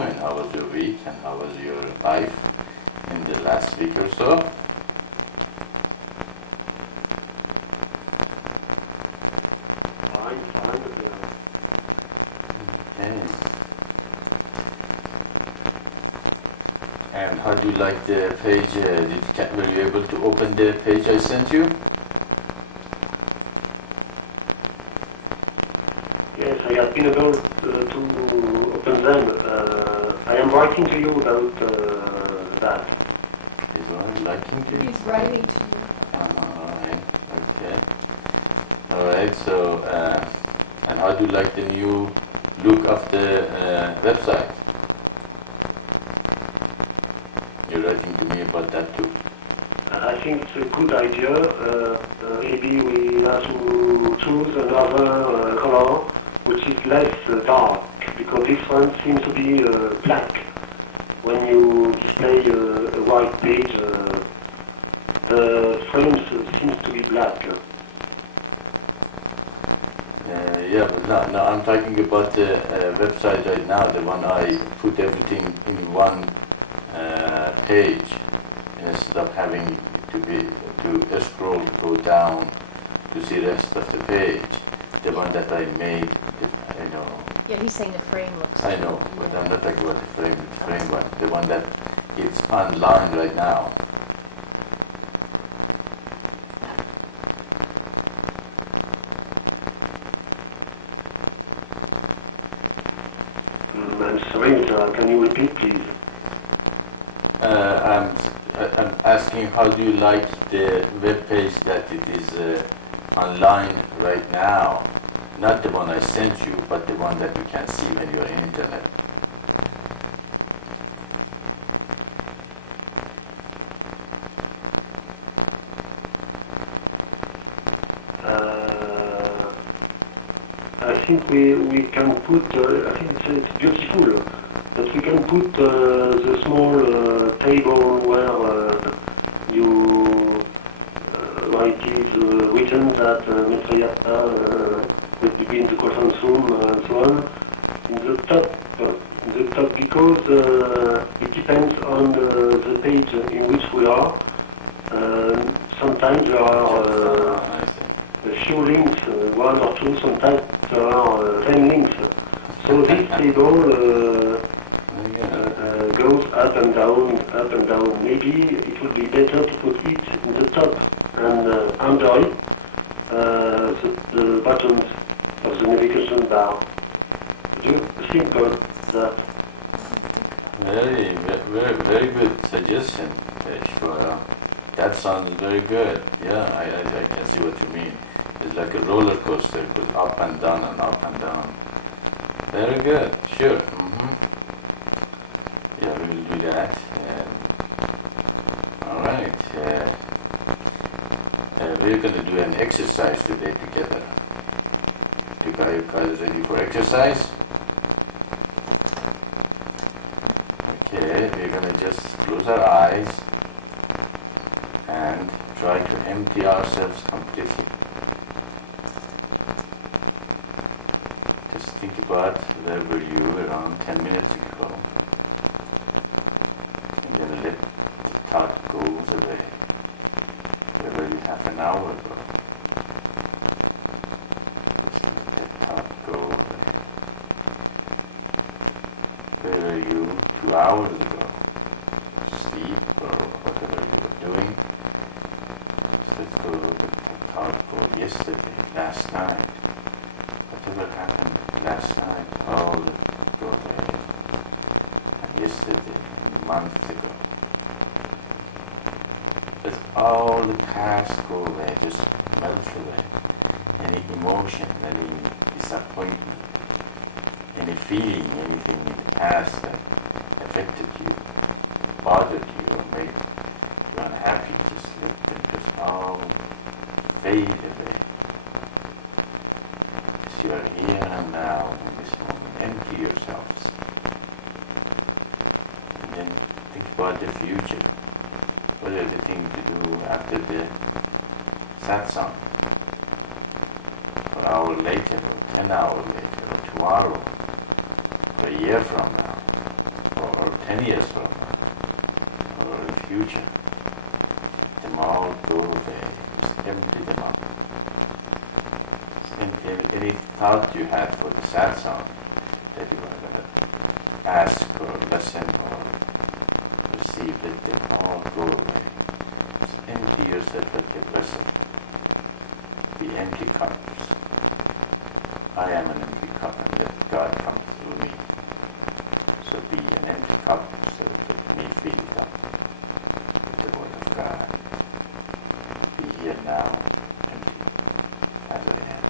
And how was your week and how was your life in the last week or so? Fine, to be honest. Okay. And how do you like the page? Were you able to open the page I sent you? Yes, I have been able to open them. I am writing to you about that. Is one liking to you? He's writing to you. Alright, okay. Alright, so, and how do you like the new look of the website? You're writing to me about that too. I think it's a good idea. Maybe we have to choose another color which is less dark, because this one seems to be black. When you display a white page, the frames seems to be black. Yeah, but no, I'm talking about the website right now, the one I put everything in one page, instead of having to scroll to go down to see the rest of the page. The one that I made, I know. Yeah, he's saying the frame looks. I know, but I'm not talking about the frame one. The one that is online right now. I'm sorry, can you repeat, please? I'm asking, how do you like the web page that it is online right now? Not the one I sent you, but the one that you can see when you're on internet. I think we can put, I think it's beautiful, but we can put the small table where it is written that Mr. Yatta will be in the conference room and so on, in the top, because it depends on the page in which we are. Sometimes there are a few links, one or two, sometimes there are 10 links. So this table goes up and down, up and down. Maybe it would be better to put it in the top and under it the buttons of the navigation bar. Do you think about that? Very good suggestion, Shwara. That sounds very good. Yeah, I can see what you mean. It's like a roller coaster, it goes up and down and up and down. Very good, sure. Yeah, we will do that. Alright. We're going to do an exercise today together. You guys ready for exercise? Okay, we're going to just close our eyes and try to empty ourselves completely. Just think about where were you around 10 minutes ago. And then let the thought go away. Where were you half an hour ago? Just let that thought go away. Where were you 2 hours ago? Sleep or whatever you were doing. Let's go let the thought go yesterday, last night. Whatever happened last night, all go away. And yesterday, and months ago. Let all the past go away, just melt away. Any emotion, any disappointment, any feeling, anything in the past that affected you, bothered you, or made you unhappy, just let them just all fade away. As you are here and now, in this moment, empty yourselves. And then think about the future. What are the things to do after the satsang? An hour later, or 10 hours later, or tomorrow, or a year from now. 10 years from now, or in the future, them all go away. Just empty them up. Any thought you had for the sad song that you were going to ask or listen or receive, let them all go away. Just empty yourself like a vessel. Be empty cups. I am an empty cup, and let God come through me. So be an empty cup, so let me fill it up with the Word of God. Be here now, empty, as I am.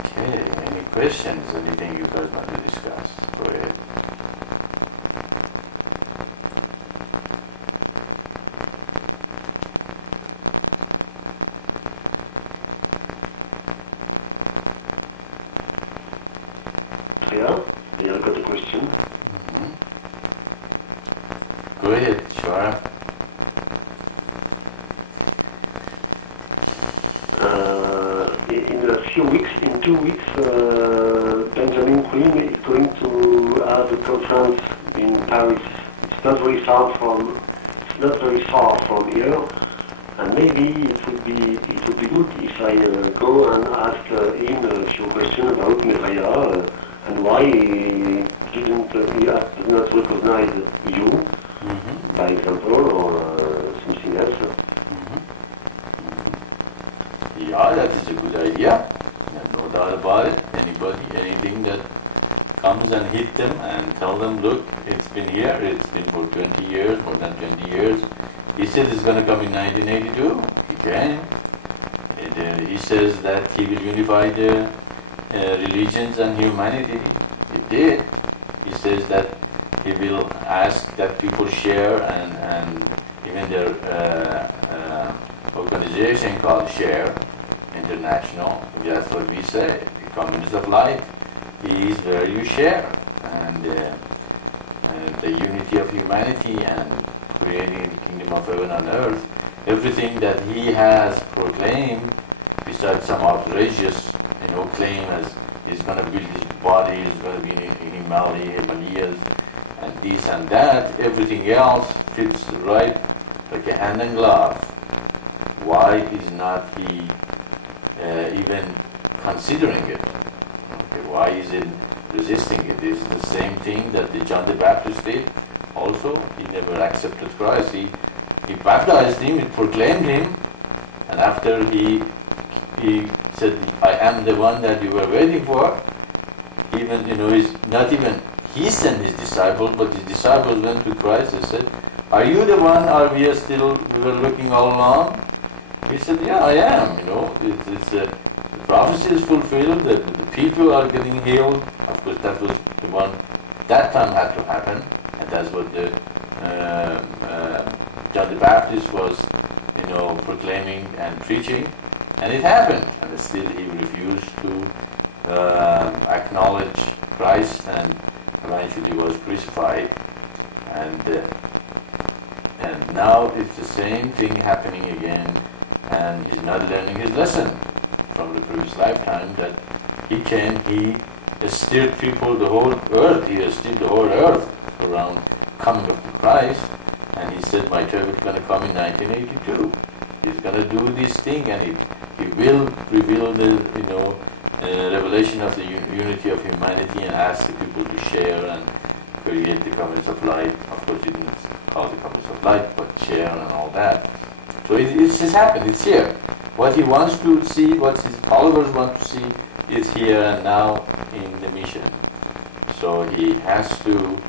Okay, any questions, anything you guys want to discuss? Go ahead. Yeah, I got a question. Go ahead, Shwara. In a few weeks, in 2 weeks, Benjamin Queen is going to have a conference in Paris. It's not very far from here, and maybe it would be good if I go and ask him a few questions about Miraya and why he does not recognize you, by example, or something else. Yeah, that is a good idea. No doubt about it. Anything that comes and hit them and tell them, look, it's been here, it's been for 20 years, more than 20 years. He said it's going to come in 1982. He can. He says that he will unify the religions and humanity. He did. He says that he will ask that people share and even their organization called SHARE International. That's what we say. The Communists of Light is where you share, and the unity of humanity and creating the kingdom of heaven on earth. Everything that he has proclaimed, besides some outrageous, claim as he's going to build his body, he's going to be in Himalayas, and this and that, everything else fits right like a hand and glove. Why is not he even considering it? Okay, why is it resisting it? This is the same thing that the John the Baptist did. Also, he never accepted Christ. He baptized him, he proclaimed him, and after he said, I am the one that you were waiting for, even, he's not even, he sent his disciples, but his disciples went to Christ and said, are you the one, or we were looking all along? He said, yeah, I am, the prophecy is fulfilled, the people are getting healed. Of course, that was the one, that time had to happen, and that's what the John the Baptist was, proclaiming and preaching, and it happened, and still he refused to acknowledge Christ, and eventually was crucified, and now it's the same thing happening again, and he's not learning his lesson from the previous lifetime, that he has steered people, the whole earth, he has steered the whole earth around coming up to Christ, and he said, my time is going to come in 1982. He's going to do this thing, and he will reveal the, revelation of the unity of humanity and ask the people to share and create the Communists of Light. Of course, he didn't call the Communists of Light, but share and all that. So it's just happened, it's here. What he wants to see, what his followers want to see, is here and now in the mission. So he has to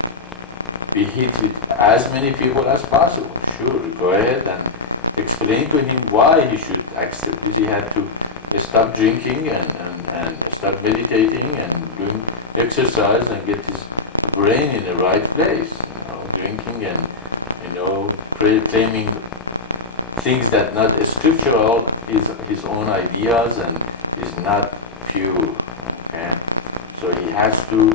be hit with as many people as possible. Sure, go ahead and explain to him why he should accept this. He had to stop drinking and start meditating and doing exercise and get his brain in the right place. Drinking and claiming things that not scriptural is his own ideas and is not pure. Okay, so he has to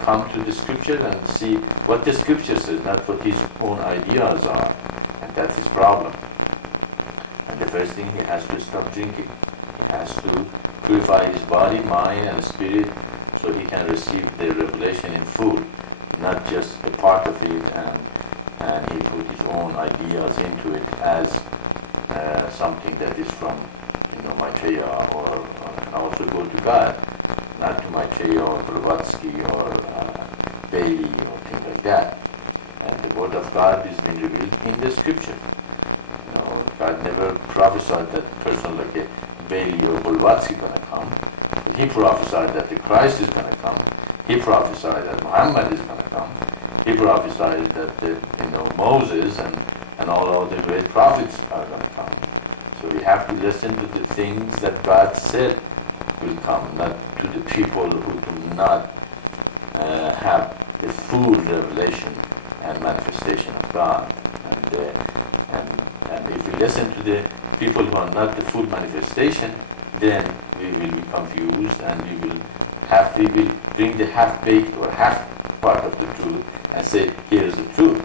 come to the scripture and see what the scripture says, not what his own ideas are, and that's his problem. And the first thing, he has to stop drinking. He has to purify his body, mind, and spirit so he can receive the revelation in full, not just a part of it, and he put his own ideas into it as something that is from, Maitreya, or can also go to God, not to Maitreya or Blavatsky or Bailey or things like that. And the word of God is being revealed in the scripture. God never prophesied that a person like a Bailey or Blavatsky is going to come. But he prophesied that the Christ is going to come. He prophesied that Muhammad is going to come. He prophesied that Moses and all of the great prophets are going to come. So we have to listen to the things that God said will come, not to the people who do not have the full revelation and manifestation of God. And if we listen to the people who are not the full manifestation, then we will be confused, and we will bring the half-baked or half part of the truth and say, here's the truth.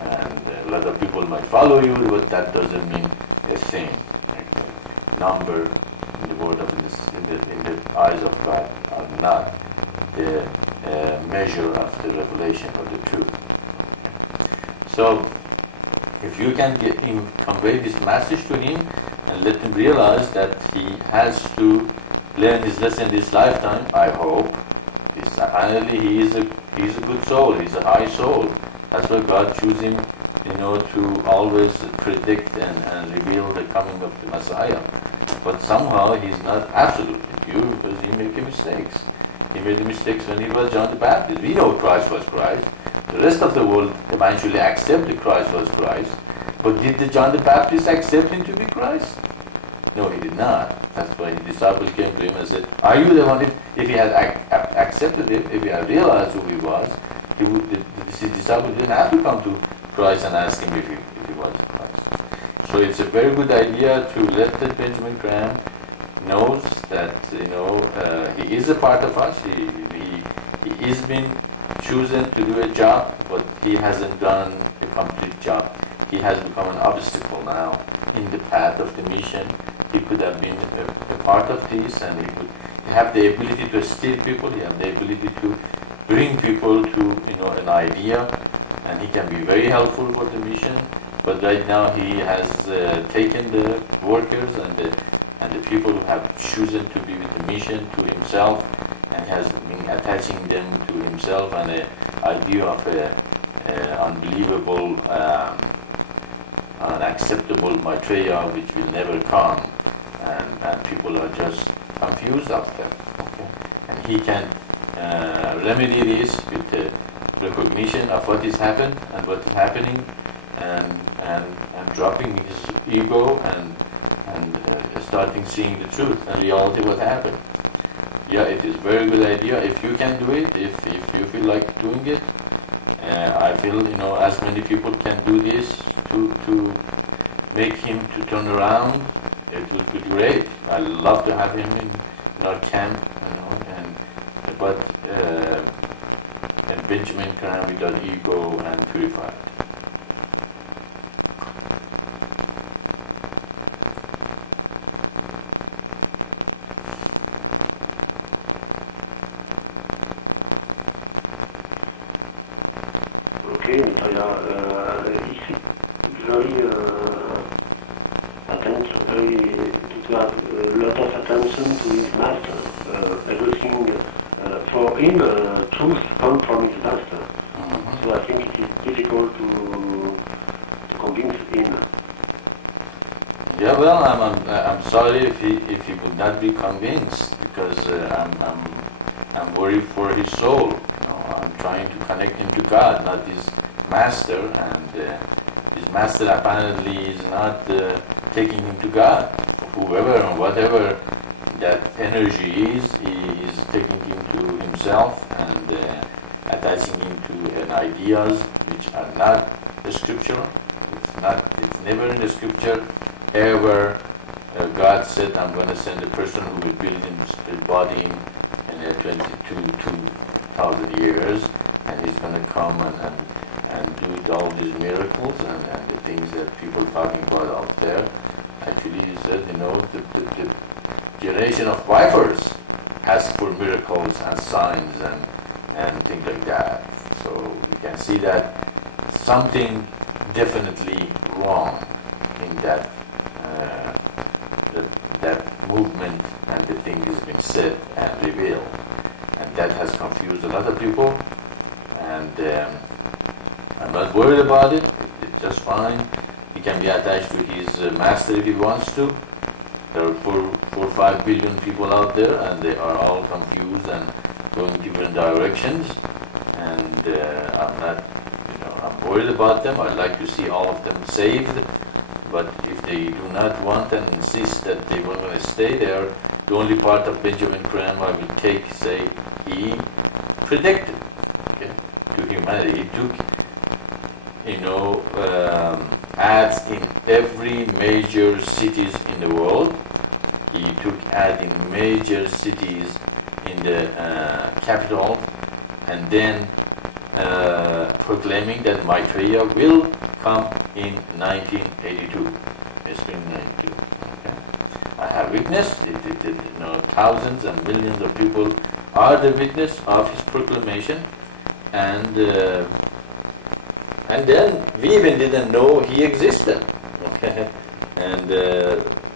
And a lot of people might follow you, but that doesn't mean a thing. Like number in the word of in the eyes of God are not the measure of the revelation of the truth. So if you can convey this message to him and let him realize that he has to learn his lesson this lifetime, I hope. Apparently he is a good soul, he's a high soul. That's why God chose him, to always predict and reveal the coming of the Messiah. But somehow he's not absolutely pure because he made mistakes. He made the mistakes when he was John the Baptist. We know Christ was Christ. The rest of the world eventually accepted Christ was Christ. But did the John the Baptist accept him to be Christ? No, he did not. That's why his disciples came to him and said, are you the one? If he had accepted him, if he had realized who he was, his disciples didn't have to come to Christ and ask him if he was Christ. So it's a very good idea to let the Benjamin Graham knows that he is a part of us. He is being chosen to do a job, but he hasn't done a complete job. He has become an obstacle now in the path of the mission. He could have been a part of this, and he would have the ability to steer people. He has the ability to bring people to an idea, and he can be very helpful for the mission. But right now he has taken the workers and the people who have chosen to be with the mission to himself, and has been attaching them to himself and an idea of an unbelievable, unacceptable Maitreya which will never come, and people are just confused of that. Okay? And he can remedy this with the recognition of what is happened and what is happening, and dropping his ego and starting seeing the truth and reality what happened. Yeah, it is a very good idea if you can do it, if you feel like doing it. I feel, as many people can do this to make him to turn around, it would be great. I love to have him in our camp, and Benjamin Graham without ego and purified. Okay, Maitreya, he very to have a lot of attention to his master. Everything for him, truth comes from his master. Mm-hmm. So I think it is difficult to convince him. Yeah, well, I'm sorry if he would not be convinced, because I'm worried for his soul. I'm trying to connect him to God, not his master, and his master apparently is not taking him to God. Whoever and whatever that energy is, he is taking him to himself and attaching him to ideas which are not scriptural. It's never in the scripture ever God said, I'm going to send a person who will build his body in 22,000 years, and he's going to come and do all these miracles and the things that people are talking about out there. Actually, he said, generation of vipers ask for miracles and signs and things like that. So we can see that something definitely wrong in that that movement, and the thing is being said and revealed, and that has confused a lot of people. And I'm not worried about it. It's just fine. He can be attached to his master if he wants to. There are 4 or 5 billion people out there, and they are all confused and going different directions. And I'm not, I'm worried about them. I'd like to see all of them saved. But if they do not want and insist that they want to stay there, the only part of Benjamin Graham I will take, say, he predicted, okay, to humanity. He took, ads in every major cities in the world. He took ads in major cities in the capital, and then proclaiming that Maitreya will come in 1982. Spring 92. Okay. I have witnessed. Thousands and millions of people are the witness of his proclamation, and then we even didn't know he existed. Okay, and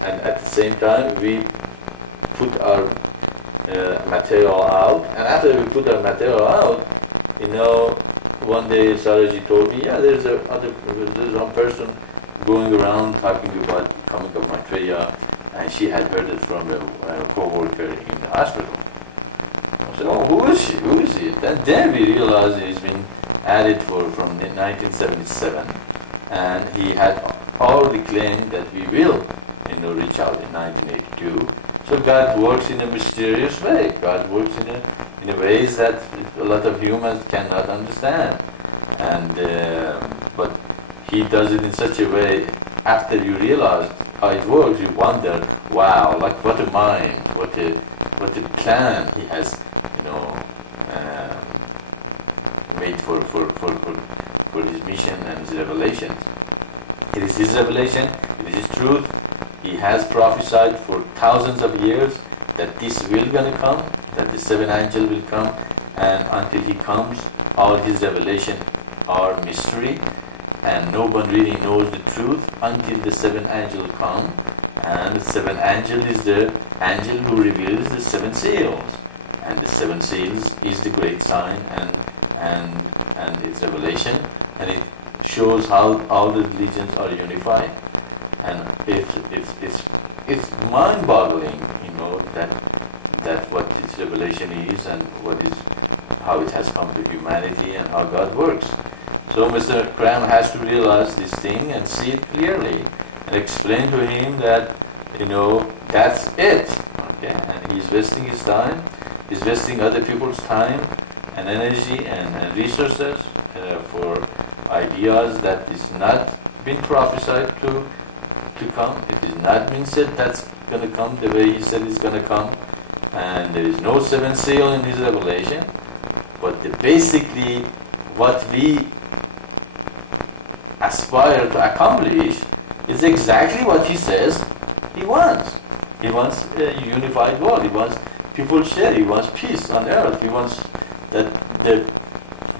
at the same time we put our material out, and after we put our material out, one day Saraji told me, there's one person going around talking about coming of Maitreya, and she had heard it from a co-worker in the hospital. I said, who is she? Who is it? And then we realized he's been at it from 1977, and he had already claimed that we will, reach out in 1982. So God works in a mysterious way. God works in a ways that a lot of humans cannot understand, and but He does it in such a way. After you realize how it works, you wonder, wow, like what a mind, what a plan He has, made for His mission and His revelations. It is His revelation. It is His truth. He has prophesied for thousands of years that this will gonna come, that the 7th angel will come, and until He comes, all His revelation are mystery, and no one really knows the truth until the 7th angel comes. And the 7th angel is the angel who reveals the 7 seals, and the 7 seals is the great sign and its revelation, and it shows how all the religions are unified. And it's mind-boggling, that what this revelation is, and how it has come to humanity, and how God works. So Mr. Graham has to realize this thing and see it clearly, and explain to him that, that's it. Okay, and he's wasting his time. He's wasting other people's time and energy and resources for ideas that is not been prophesied to come. It is not been said that's going to come the way he said it's going to come, and there is no 7th seal in his revelation. But basically, what we aspire to accomplish is exactly what he says he wants. He wants a unified world. He wants people share. He wants peace on earth. He wants that the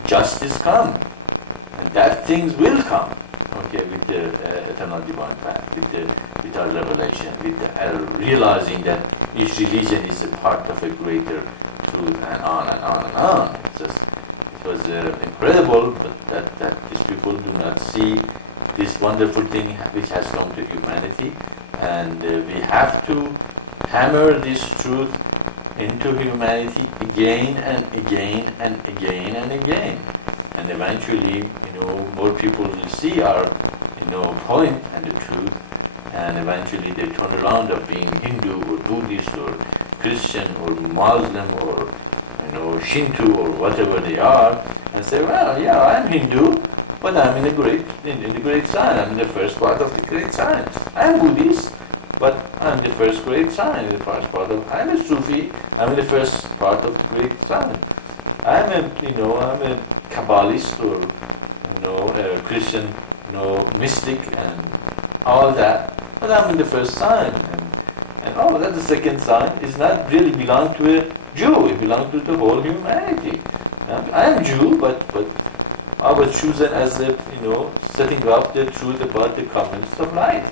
justice come, and that things will come. Okay, with the eternal divine path, with our revelation, with realizing that each religion is a part of a greater truth, and on and on and on. It was incredible, but that these people do not see this wonderful thing which has come to humanity, and we have to hammer this truth into humanity again and again and again and again. And eventually, more people will see our, point and the truth, and eventually they turn around of being Hindu or Buddhist or Christian or Muslim or, Shinto or whatever they are, and say, well, yeah, I'm Hindu, but I'm in the great sign. I'm in the first part of the great sign. I'm Buddhist, but I'm the first great sign in the first part of. I'm a Sufi. I'm in the first part of the great sign. I'm a Kabbalist or a And that's the second sign. It's not really belong to a Jew. It belongs to the whole humanity. I am Jew, but I was chosen as setting up the truth about the commonest of light.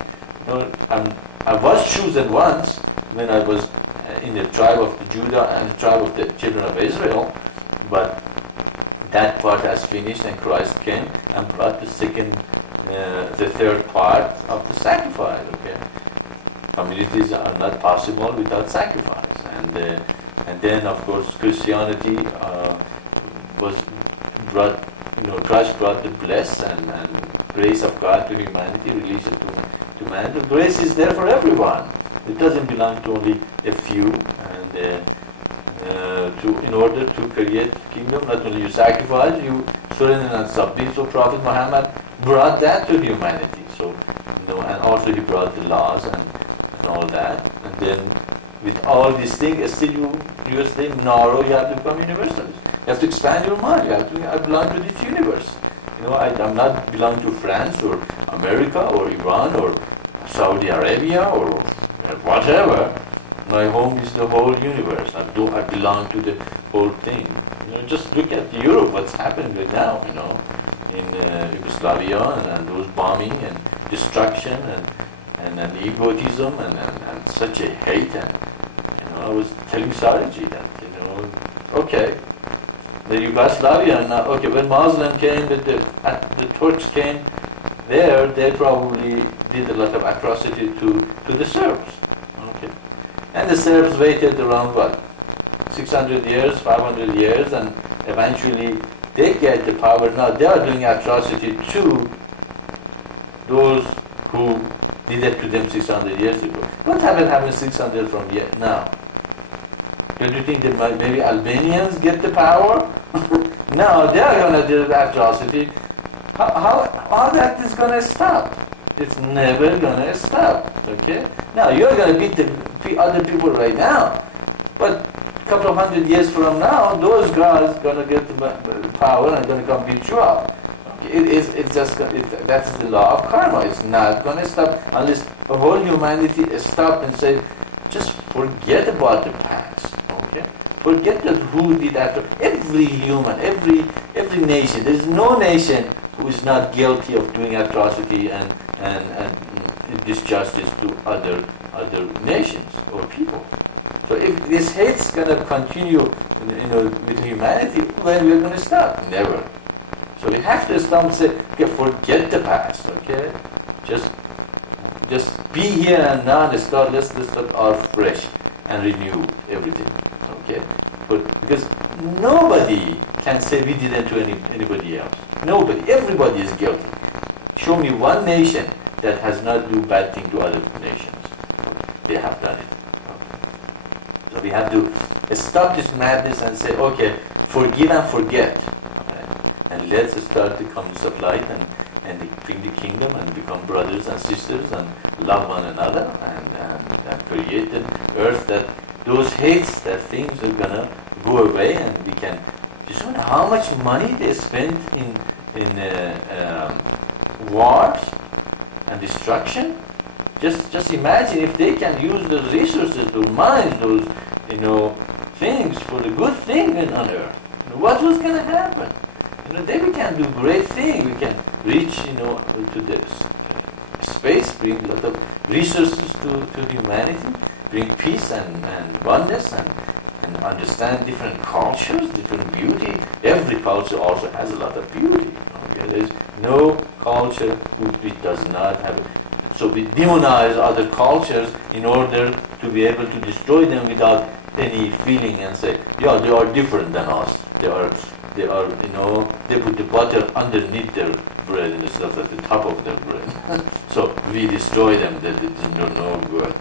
I was chosen once when I was in the tribe of the Judah and the tribe of the children of Israel, but that part has finished, and Christ came and brought the third part of the sacrifice. Okay, communities are not possible without sacrifice, and then of course Christianity was brought. Christ brought the blessed and grace of God to humanity, released it to man. The grace is there for everyone. It doesn't belong to only a few. And in order to create the kingdom, not only you sacrifice, you surrender and submit. So Prophet Muhammad brought that to humanity. So and also he brought the laws and all that. And then with all these things, still you stay narrow. You have to become universalist. You have to expand your mind. I belong to this universe. I'm not belong to France or America or Iran or Saudi Arabia or whatever. My home is the whole universe. I belong to the whole thing. Just look at Europe. What's happening right now? In Yugoslavia and those bombing and destruction and egotism and such a hate. And I was telling Sariji that okay. The Yugoslavia now, okay, when Muslim came, the Turks came there, they probably did a lot of atrocity to the Serbs. Okay. And the Serbs waited around 600 years, 500 years, and eventually they get the power. Now they are doing atrocity to those who did it to them 600 years ago. What happened 600 from now? Do you think that maybe Albanians get the power? No, they are going to do the atrocity. How that is going to stop? It's never going to stop. Okay? Now, you're going to beat the other people right now. But a couple of hundred years from now, those guys are going to get the power and going to come beat you up. Okay? That's the law of karma. It's not going to stop unless the whole humanity stops and says, just forget about the past. Okay? Forget that who did that. Every human, every nation. There is no nation who is not guilty of doing atrocity and disjustice to other nations or people. So if this hate's going to continue, with humanity, when we're going to stop? Never. So we have to stop and say, okay, forget the past. Okay, just be here and now. Let's start out fresh and renew everything. Okay, but because nobody can say we didn't to anybody else. Nobody. Everybody is guilty. Show me one nation that has not do bad thing to other nations. Okay. They have done it. Okay. So we have to stop this madness and say, okay, forgive and forget. Okay. And let's start the concept of light and bring the kingdom and become brothers and sisters and love one another and create an earth that those hates, that things are gonna go away, and we can. Just wonder how much money they spend in wars and destruction. Just imagine if they can use those resources, those mines, those things for the good thing on earth. What was gonna happen? Then we can do great things. We can reach, to the space, bring a lot of resources to humanity, bring peace and oneness, and understand different cultures, different beauty. Every culture also has a lot of beauty. Okay? There is no culture which does not have it. So we demonize other cultures in order to be able to destroy them without any feeling and say, yeah, they are different than us. They are, they put the butter underneath their bread instead of at the top of their bread. So we destroy them. That is no good.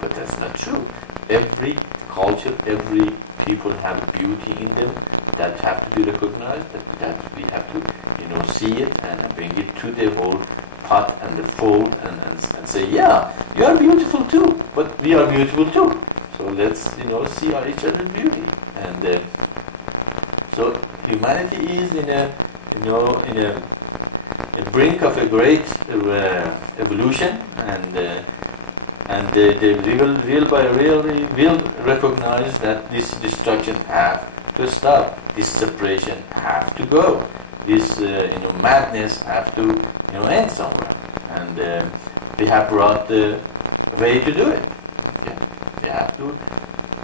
But that's not true. Every culture, every people have beauty in them that have to be recognized. That we have to, see it and bring it to the whole pot and the fold and say, yeah, you are beautiful too, but we are beautiful too. So let's, see each other's beauty. And so humanity is in a brink of a great evolution, and and they will recognize that this destruction have to stop, this separation have to go, this madness have to end somewhere, and we have brought the way to do it. Okay? We have to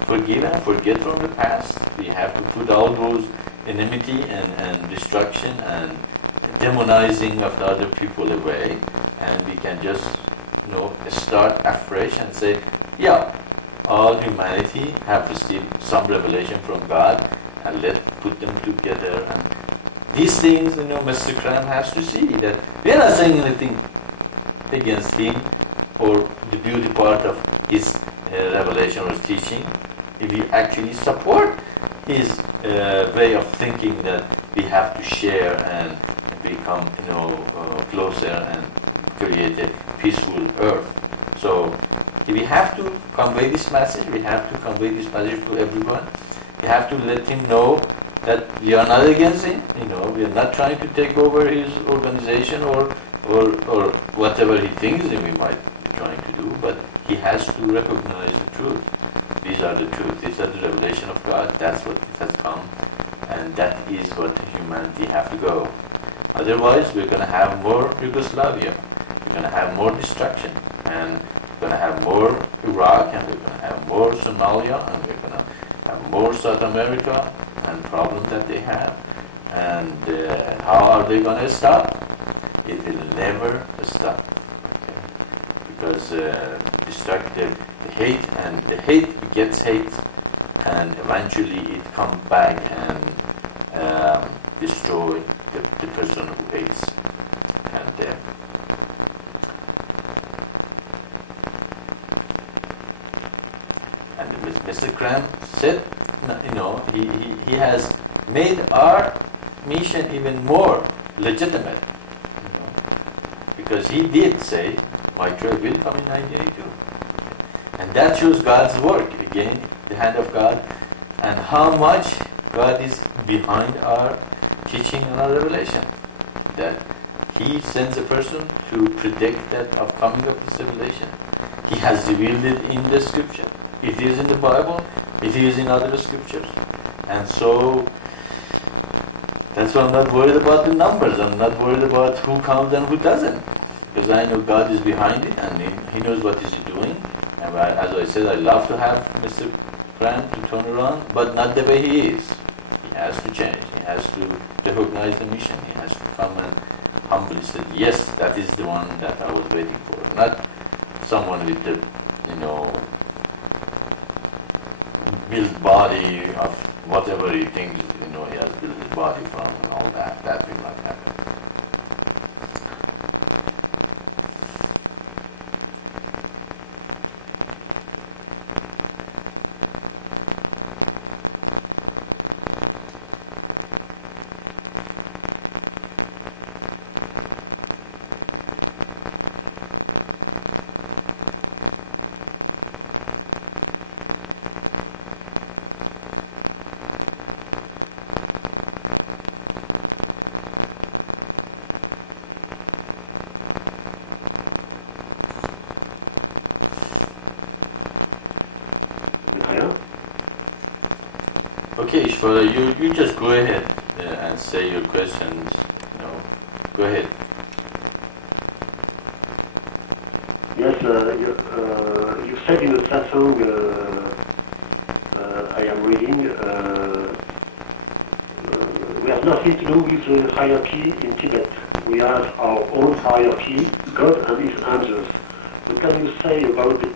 forgive and forget from the past. We have to put all those enmity and destruction and demonizing of the other people away, and we can just start afresh and say, yeah, all humanity have received some revelation from God, and let's put them together. And these things, Mr. Cram has to see that we are not saying anything against him or the beauty part of his revelation or teaching. If we actually support his way of thinking that we have to share and become closer and create a peaceful earth. So if we have to convey this message, we have to convey this message to everyone. We have to let him know that we are not against him. We are not trying to take over his organization or whatever he thinks that we might be trying to do, but he has to recognize the truth. These are the truth. These are the revelation of God. That's what it has come, and that is what humanity have to go. Otherwise, we're going to have more Yugoslavia. We're going to have more destruction, and we're going to have more Iraq, and we're going to have more Somalia, and we're going to have more South America and problems that they have. And how are they going to stop? It will never stop. Okay? Because destructive hate, and the hate begets hate, and eventually it comes back and destroy the person who hates. And Mr. Cram said, he has made our mission even more legitimate, because he did say Maitreya will come in 1982, and that shows God's work again, the hand of God, and how much God is behind our teaching and our revelation. That he sends a person to predict that upcoming of this revelation. He has revealed it in the scripture. It is in the Bible. It is in other scriptures. And so that's why I'm not worried about the numbers. I'm not worried about who comes and who doesn't. Because I know God is behind it, and he knows what he's doing. And as I said, I love to have Mr. Cram to turn around, but not the way he is. He has to change. He has to recognize the mission. He has to come and humbly say, yes, that is the one that I was waiting for. Not someone with the, built body of whatever he thinks, he has built his body from and all that. That will not happen. Okay, Ishvara, you just go ahead and say your questions. Go ahead. Yes, you said in the song I am reading, we have nothing to do with the hierarchy in Tibet. We have our own hierarchy, God and his angels. What can you say about the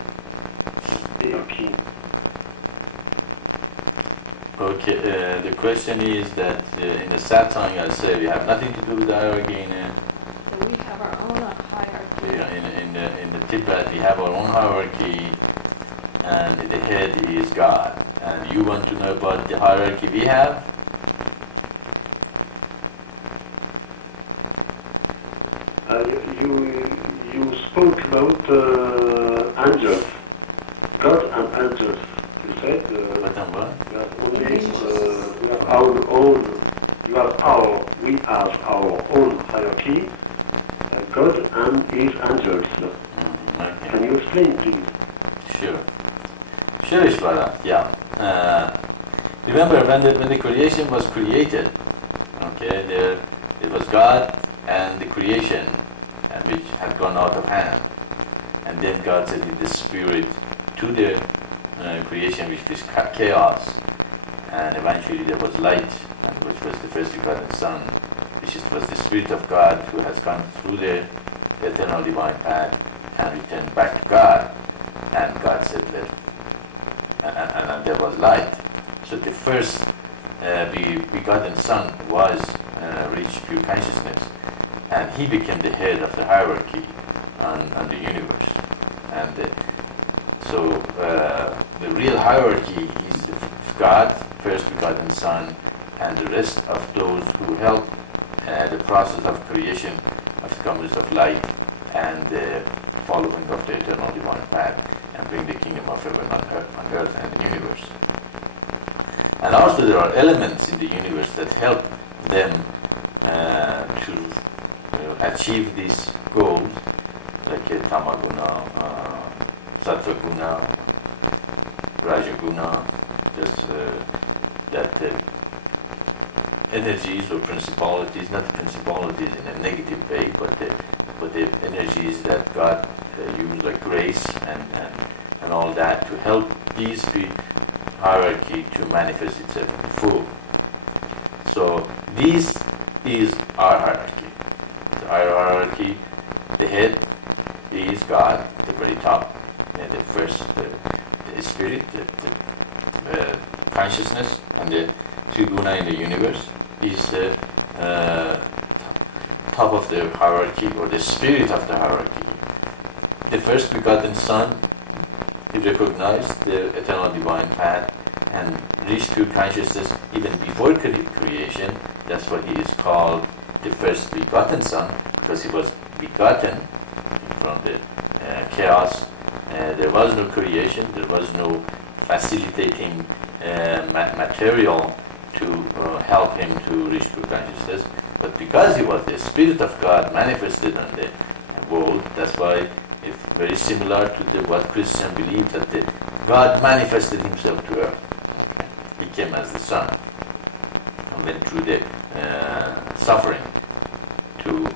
hierarchy? Okay, the question is that in the satsang I say we have nothing to do with the hierarchy. So we have our own hierarchy. In the Tibet we have our own hierarchy, and the head is God. And you want to know about the hierarchy we have? You spoke about angels, God and angels. You said we have our own hierarchy, God and his angels. Okay. Can you explain, please? Sure. Sure, Ishvara. Yeah. Remember when the creation was created, okay, it was God and the creation, and which had gone out of hand. And then God said in the spirit to the creation, which was chaos, and eventually there was light, and which was the first begotten Son, which was the Spirit of God who has gone through the eternal divine path and returned back to God. And God said that, and there was light. So the first begotten Son was reached pure consciousness, and he became the head of the hierarchy on the universe. And so the real hierarchy is God, first begotten Son, and the rest of those who help the process of creation of comers of light and the following of the eternal divine path and bring the kingdom of heaven on earth and the universe. And also there are elements in the universe that help them to achieve these goals, like Tamaguna, Sattvaguna, Rajaguna, just that energies or principalities, not principalities in a negative way, but the energies that God used, like grace and all that, to help these hierarchy to manifest itself in full. So this is our hierarchy. The hierarchy, the head is God, the very top, the first, the spirit, the consciousness, and the Triguna in the universe is the top of the hierarchy, or the spirit of the hierarchy. The first begotten Son, he recognized the eternal divine path and reached pure consciousness even before creation. That's why he is called the first begotten Son, because he was begotten from the chaos. There was no creation, there was no facilitating material to help him to reach pure consciousness. But because he was the Spirit of God manifested on the world, that's why it's very similar to what Christians believe, that God manifested himself to earth. Okay. He came as the Son and went through the suffering to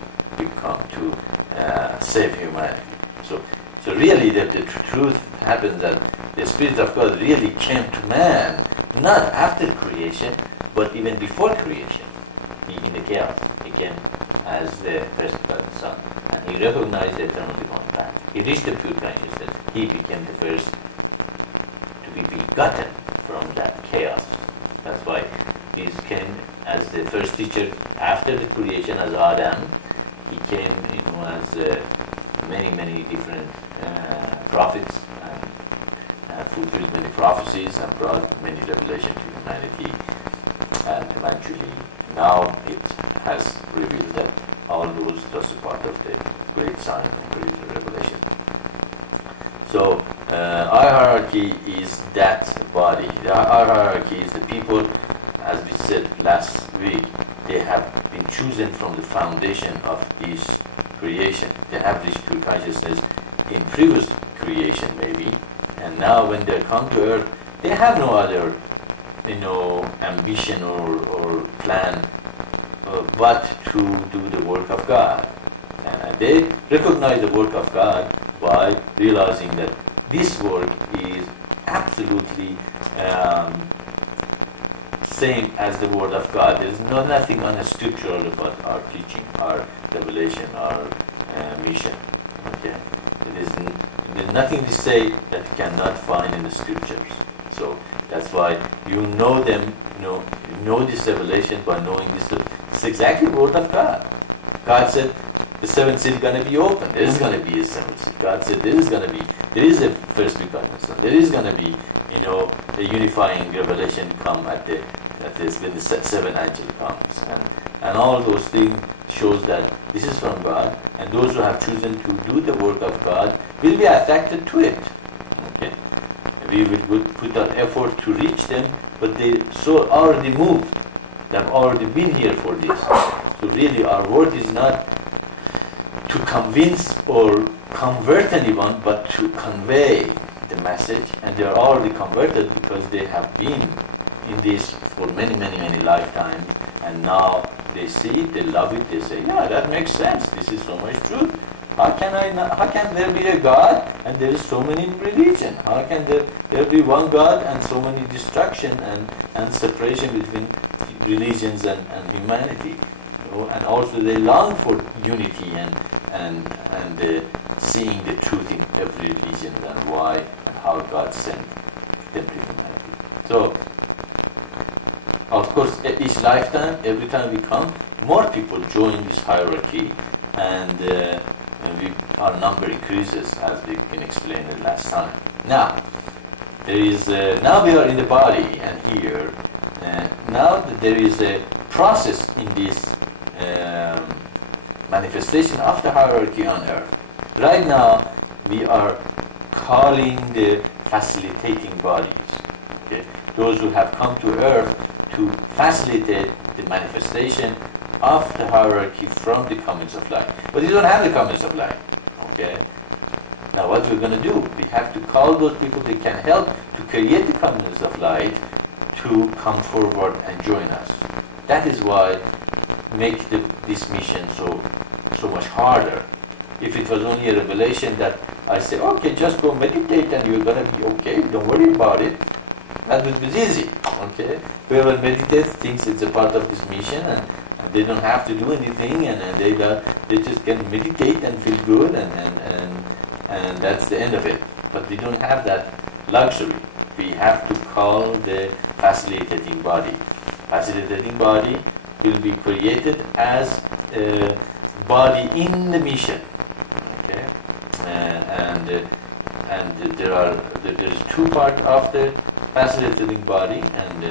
save humanity. So really the truth happens that the Spirit of God really came to man, not after creation, but even before creation. In the chaos, he came as the first begotten Son, and he recognized the eternal divine path. He reached the pure consciousness. He became the first to be begotten from that chaos. That's why he came as the first teacher after the creation as Adam. He came, as many different prophets and fulfilled many prophecies and brought many revelations to humanity. And eventually, now it has revealed that all those just a part of the great sign and great revelation. So our hierarchy is that body. Our hierarchy is the people, as we said last week, they have been chosen from the foundation of this creation. They have reached pure consciousness in previous creation maybe, and now when they come to earth, they have no other ambition or plan but to do the work of God. And they recognize the work of God by realizing that this work is absolutely same as the Word of God. There is nothing unscriptural about our teaching, our revelation, our mission. Okay, there's nothing to say that you cannot find in the scriptures. So that's why you know them, you know this revelation by knowing this. It's exactly the Word of God. God said the seventh seal is going to be open. There is going to be a seventh seal. God said there is a first begotten Son. There is going to be, a unifying revelation come when the seventh angel comes. And all those things shows that this is from God, and those who have chosen to do the work of God will be attracted to it. Okay. We will put our effort to reach them, but they so already moved. They have already been here for this. So really our work is not to convince or convert anyone, but to convey the message, and they are already converted because they have been in this for many lifetimes, and now they see it, they love it, they say, yeah, that makes sense, this is so much truth. How can there be a God and there is so many religion? How can there be one God and so many destruction and separation between religions and humanity? You know, and also they long for unity and seeing the truth in every religion and why and how God sent them to humanity. So, of course, each lifetime, every time we come, more people join this hierarchy, and our number increases, as we can explain it last time. Now, now we are in the body, and here, now there is a process in this manifestation of the hierarchy on earth. Right now, we are calling the facilitating bodies, okay? Those who have come to earth to facilitate the manifestation of the hierarchy from the comings of light. But you don't have the comings of light, okay? Now what we're going to do, we have to call those people that can help to create the comings of light to come forward and join us. That is why make this mission so much harder. If it was only a revelation that I say, okay, just go meditate and you're going to be okay, don't worry about it, that would be easy, okay? Whoever meditates thinks it's a part of this mission, and they don't have to do anything, and they just can meditate and feel good, and that's the end of it. But we don't have that luxury. We have to call the facilitating body. Facilitating body will be created as a body in the mission. Okay, and there is two parts of the facilitating body, and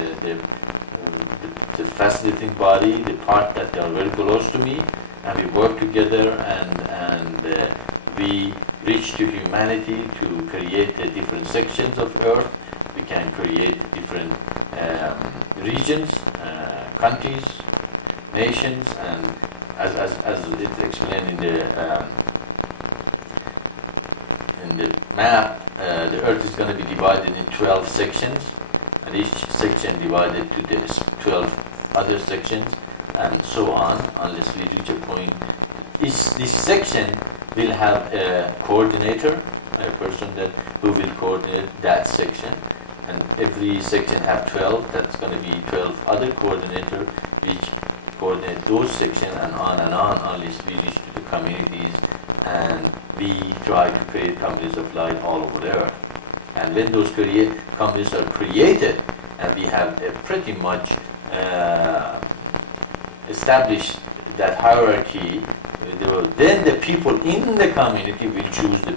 the facilitating body, the part that they are very close to me, and we work together, and we reach to humanity to create the different sections of earth. We can create different regions, countries, nations, and as it's explained in the map, the earth is going to be divided in 12 sections, and each section divided to the 12 other sections, and so on, unless we reach a point. This section will have a coordinator, a person who will coordinate that section, and every section have 12. That's going to be 12 other coordinators which coordinate those sections, and on unless we reach to the communities, and we try to create communities of light all over the earth. And when those communities are created, and we have a pretty much established that hierarchy, then the people in the community will choose the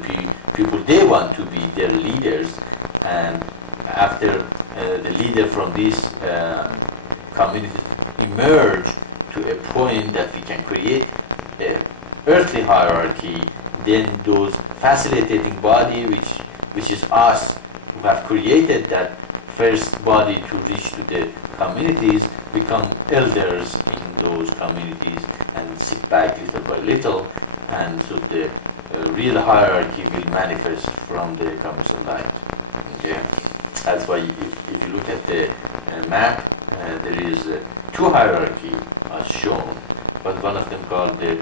people they want to be their leaders, and after the leader from these communities emerge to a point that we can create an earthly hierarchy, then those facilitating body, which is us, who have created that first body to reach to the communities, become elders in those communities and sit back little by little, and so the real hierarchy will manifest from the comings of light. Okay, that's why if you look at the map, there is two hierarchy as shown, but one of them called the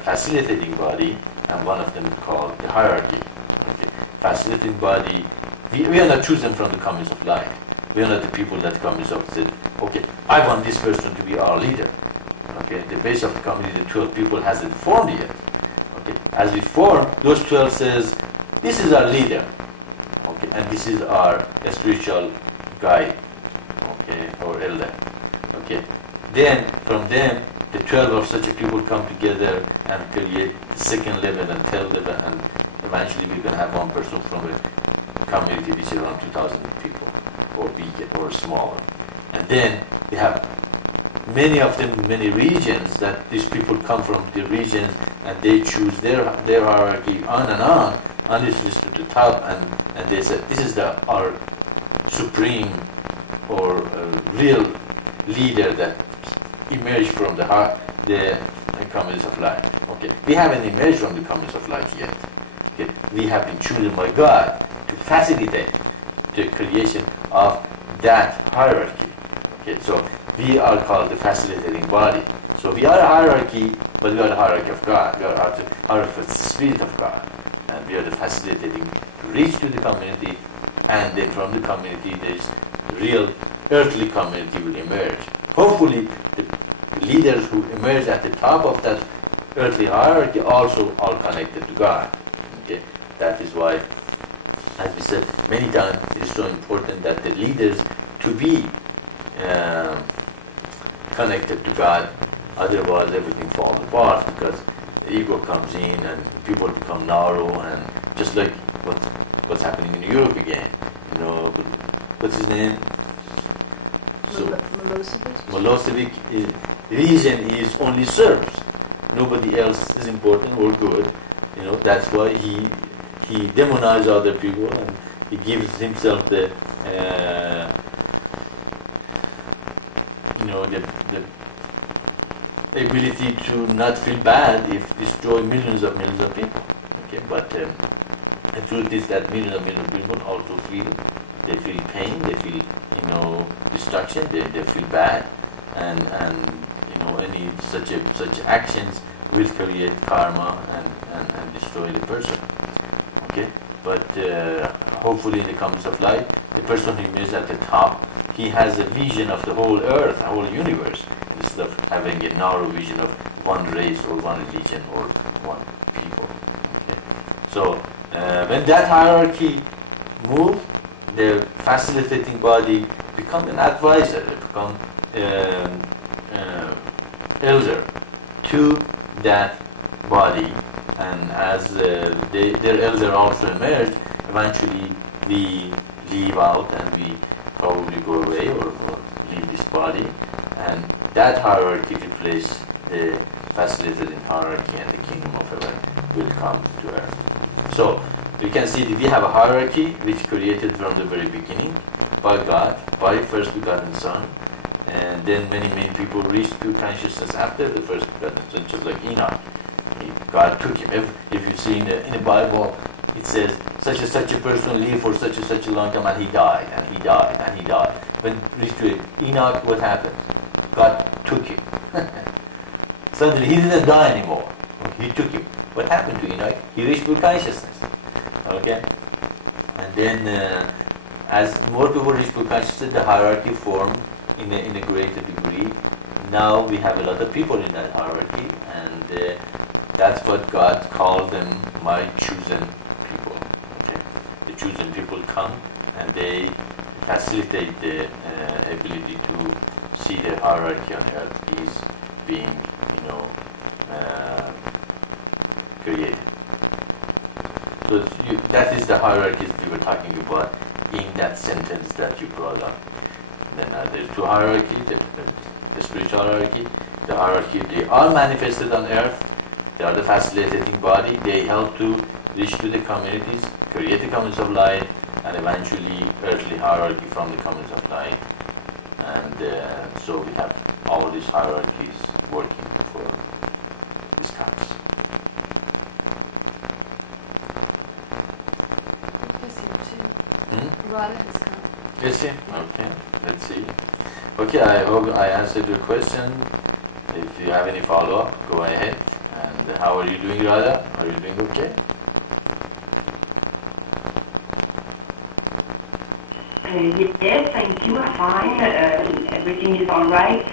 facilitating body, and one of them called the hierarchy. Okay. Facilitating body, we are not chosen from the comings of light. We are not the people that comes up and said, okay, I want this person to be our leader. Okay, the base of the community, the 12 people hasn't formed yet. Okay, as we form, those 12 says, this is our leader. Okay, and this is our spiritual guide. Okay, or elder. Okay, then from them, the 12 of such a people come together and create the second level and third level, and eventually we're going to have one person from a community which is around 2,000 people, or bigger, or smaller. And then we have many of them, many regions, that these people come from the regions, and they choose their hierarchy on, this is to the top, and they said, this is our supreme or real leader that emerged from the communities of light. Okay, we haven't emerged from the communities of light yet. Okay, we have been chosen by God, to facilitate the creation of that hierarchy. Okay, so we are called the facilitating body. So we are a hierarchy, but we are the hierarchy of God. We are the hierarchy of the Spirit of God. And we are the facilitating to reach to the community, and then from the community this real earthly community will emerge. Hopefully the leaders who emerge at the top of that earthly hierarchy also are connected to God. Okay? That is why, as we said many times, it is so important that the leaders to be connected to God. Otherwise, everything falls apart because the ego comes in and people become narrow, and just like what's happening in Europe again. You know, what's his name? Milosevic? Milosevic region is only Serbs. Nobody else is important or good. You know, that's why he demonizes other people, and he gives himself the the ability to not feel bad if destroy millions of people. Okay, but the truth is that millions of people also feel pain, they feel destruction, they feel bad, and any such actions will create karma and destroy the person. Okay, but hopefully in the comings of life, the person who is at the top, he has a vision of the whole earth, the whole universe, instead of having a narrow vision of one race or one religion or one people. Okay? So when that hierarchy moves, the facilitating body become an advisor, they become elder to that body, and as their elder also emerge, eventually we leave out and we probably go away or leave this body, and that hierarchy replace the facilitating hierarchy, and the kingdom of heaven will come to earth. So you can see that we have a hierarchy which created from the very beginning by God, by first begotten Son, and then many people reached to consciousness after the first begotten Son, just like Enoch. God took him. If you see in the Bible, it says such a person lived for such a long time, and he died, and he died, and he died. When reached to Enoch, what happened? God took him. Suddenly he didn't die anymore. He took him. What happened to Enoch? He reached to consciousness. Okay? And then as more people reach to consciousness, the hierarchy formed in a greater degree. Now we have a lot of people in that hierarchy, and that's what God called them, my chosen people. Okay? The chosen people come and they facilitate the ability to see the hierarchy on earth is being, created. So that is the hierarchies we were talking about in that sentence that you brought up. Then there's two hierarchies, the spiritual hierarchy, the hierarchy, they are manifested on earth, they are the facilitating body, they help to reach to the communities, create the communities of light, and eventually earthly hierarchy from the communities of light. And so we have all these hierarchies working for this cause. Radha has come. Yes, yeah. Okay, let's see. Okay, I hope I answered your question. If you have any follow-up, go ahead. And how are you doing, Radha? Are you doing okay? Yes, thank you. I'm fine. Everything is all right.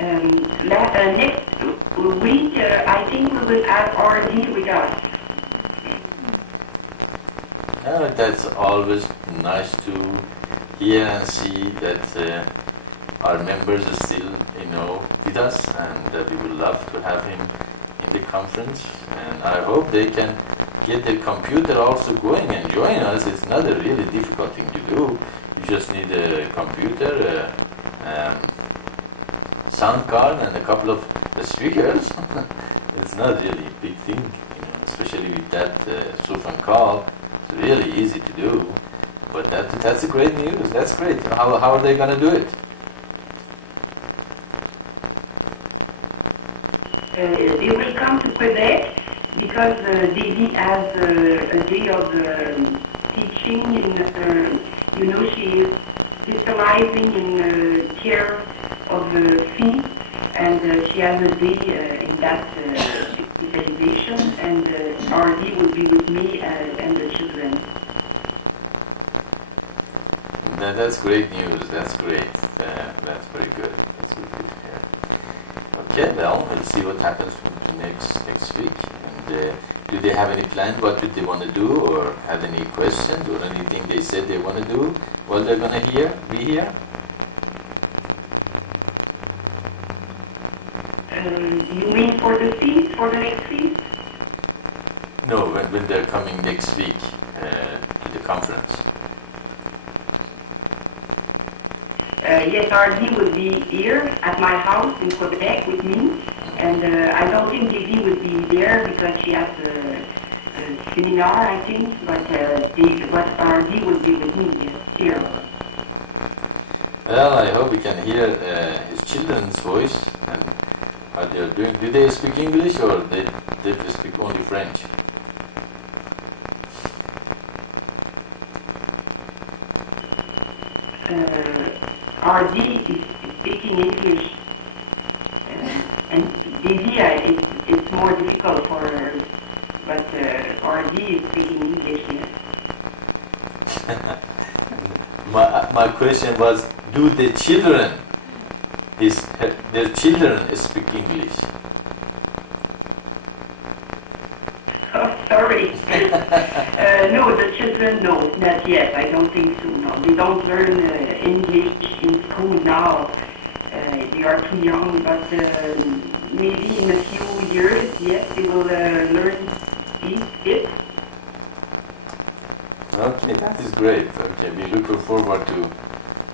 Next week, I think we will have RD with us. That's always nice to hear and see that our members are still, with us, and we would love to have him in the conference. And I hope they can get their computer also going and join us. It's not a really difficult thing to do. You just need a computer, sound card, and a couple of speakers. It's not really a big thing, especially with that Sufan call. It's really easy to do. But that's a great news. That's great. How are they going to do it? They will come to Quebec because Daisy has a day of teaching in, you know, she is specializing in care of feet, and she has a day in that specialization, and RD will be with me and the children. That's great news. That's great. That's very good. That's good to hear. Okay, well, we'll see what happens next week. And do they have any plan? What do they want to do, or have any questions, or anything they said they want to do while they're gonna be here? You mean for the feast, for the next feast? No, when they're coming next week to the conference. Yes, RD will be here at my house in Quebec with me, and I don't think Daisy will be there because she has a seminar, I think, but RD will be with me, yes, here. Well, I hope we can hear his children's voice and how they are doing. Do they speak English, or they speak only French? RD is speaking English, and Daisy, it's more difficult for her, but RD is speaking English, yes. My question was, do the children, their children speak English? Oh, sorry. No, the children, no, not yet. I don't think so, no. They don't learn English in school now. They are too young, but maybe in a few years, yes, they will learn it. Okay, that is great. Okay, we looking forward to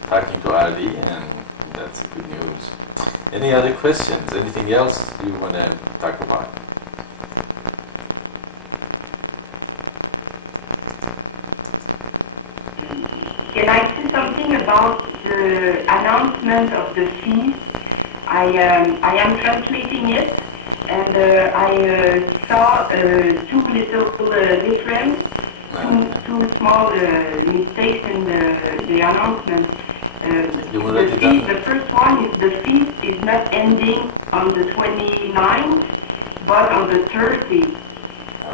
talking to RD, and that's good news. Any other questions? Anything else you want to talk about? Can I say something about the announcement of the feast? I am translating it, and I saw two little difference, two small mistakes in the announcement. The first one is the feast is not ending on the 29th, but on the 30th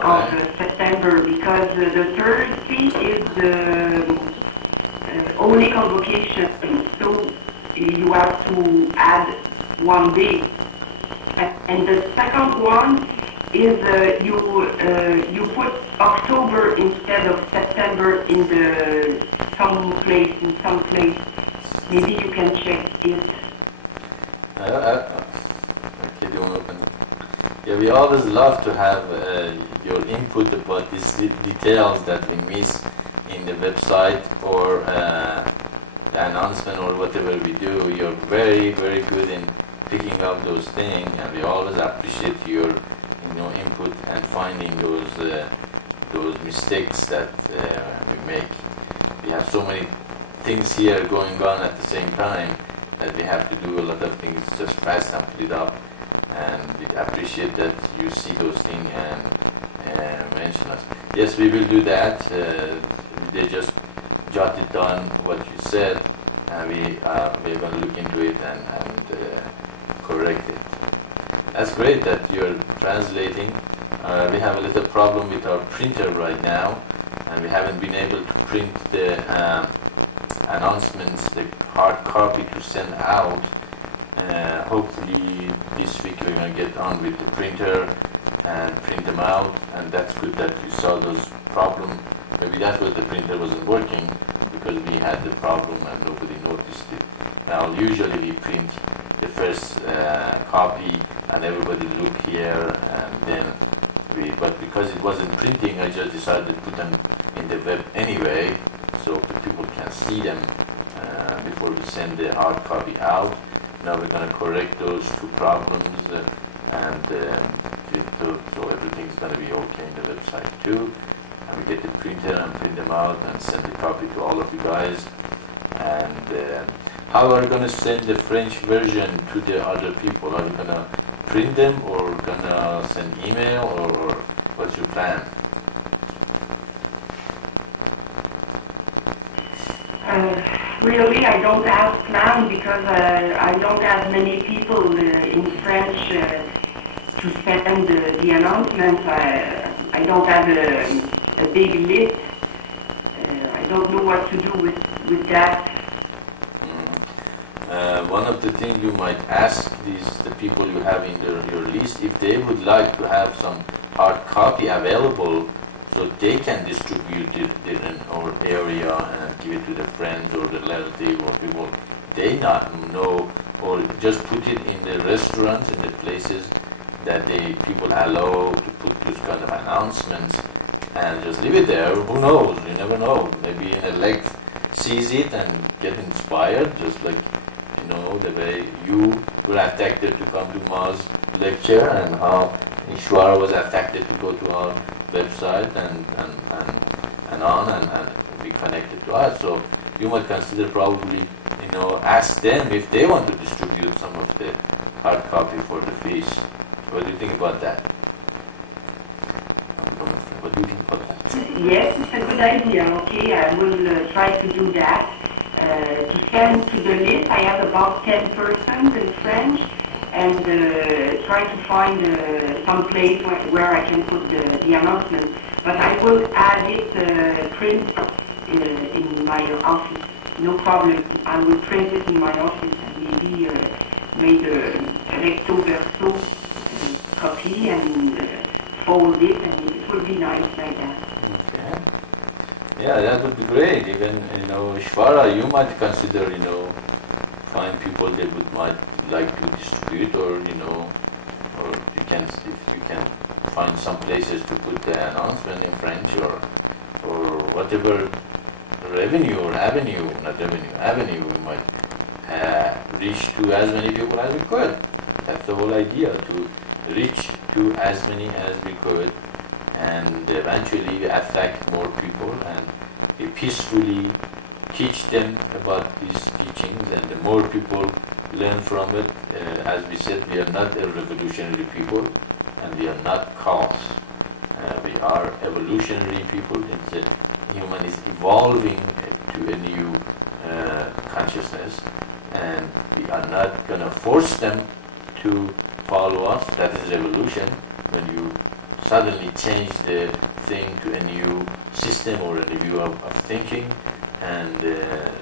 of September, because the third feast is the only convocation, so you have to add one day. And the second one is you put October instead of September in some place. Maybe you can check it. Okay, do you want to open it? Yeah, we always love to have your input about these details that we miss in the website or the announcement or whatever we do. You're very, very good in picking up those things, and we always appreciate your input and finding those mistakes that we make. We have so many things here going on at the same time that we have to do a lot of things just fast and put it up, and we appreciate that you see those things and mention us. Yes, we will do that. They just jotted down what you said, and we're going to look into it and correct it. That's great that you're translating. We have a little problem with our printer right now, and we haven't been able to print the announcements, the hard copy to send out. Hopefully this week we're going to get on with the printer and print them out, and that's good that you saw those problems. Maybe that was the printer wasn't working because we had the problem and nobody noticed it. Now usually we print the first copy and everybody look here, and then but because it wasn't printing, I just decided to put them in the web anyway, so the people can see them before we send the hard copy out. Now we're going to correct those two problems, so everything's going to be okay in the website too. And we get the printer and print them out and send the copy to all of you guys. And how are you going to send the French version to the other people? Are you going to print them, or going to send email, or What's your plan? Really, I don't have plan because I don't have many people in French to send the announcements. I don't have a big list. I don't know what to do with that. One of the things you might ask the people you have in your list if they would like to have some hard copy available so they can distribute it in our area and give it to the friends or the relative or people they not know, or just put it in the restaurants, in the places that people allow to put this kind of announcements and just leave it there. Who knows? You never know. Maybe an elect sees it and get inspired, just like the way you were attracted to come to Ma's lecture and how Ishwara was attracted to go to our website and be connected to us. So you might consider probably, ask them if they want to distribute some of the hard copy for the fees. What do you think about that? What do you think about that? Yes, it's a good idea. Okay, I will try to do that. To send to the list, I have about 10 persons in French, and try to find some place where I can put the announcement. But I will add it print in my office. No problem. I will print it in my office and maybe make a recto verso copy and fold it, and it will be nice like that. Okay. Yeah, that would be great. Even, Ishwara, you might consider, find people they might like to distribute, or, or if you can find some places to put the announcement in French or whatever avenue we might reach to as many people as we could. That's the whole idea, to reach to as many as we could, and eventually we attract more people and we peacefully teach them about these teachings, and the more people learn from it, as we said, we are not a revolutionary people and we are not cults. We are evolutionary people. Human is evolving to a new consciousness, and we are not going to force them to follow us. That is revolution. When you suddenly change the thing to a new system or a new view of thinking, and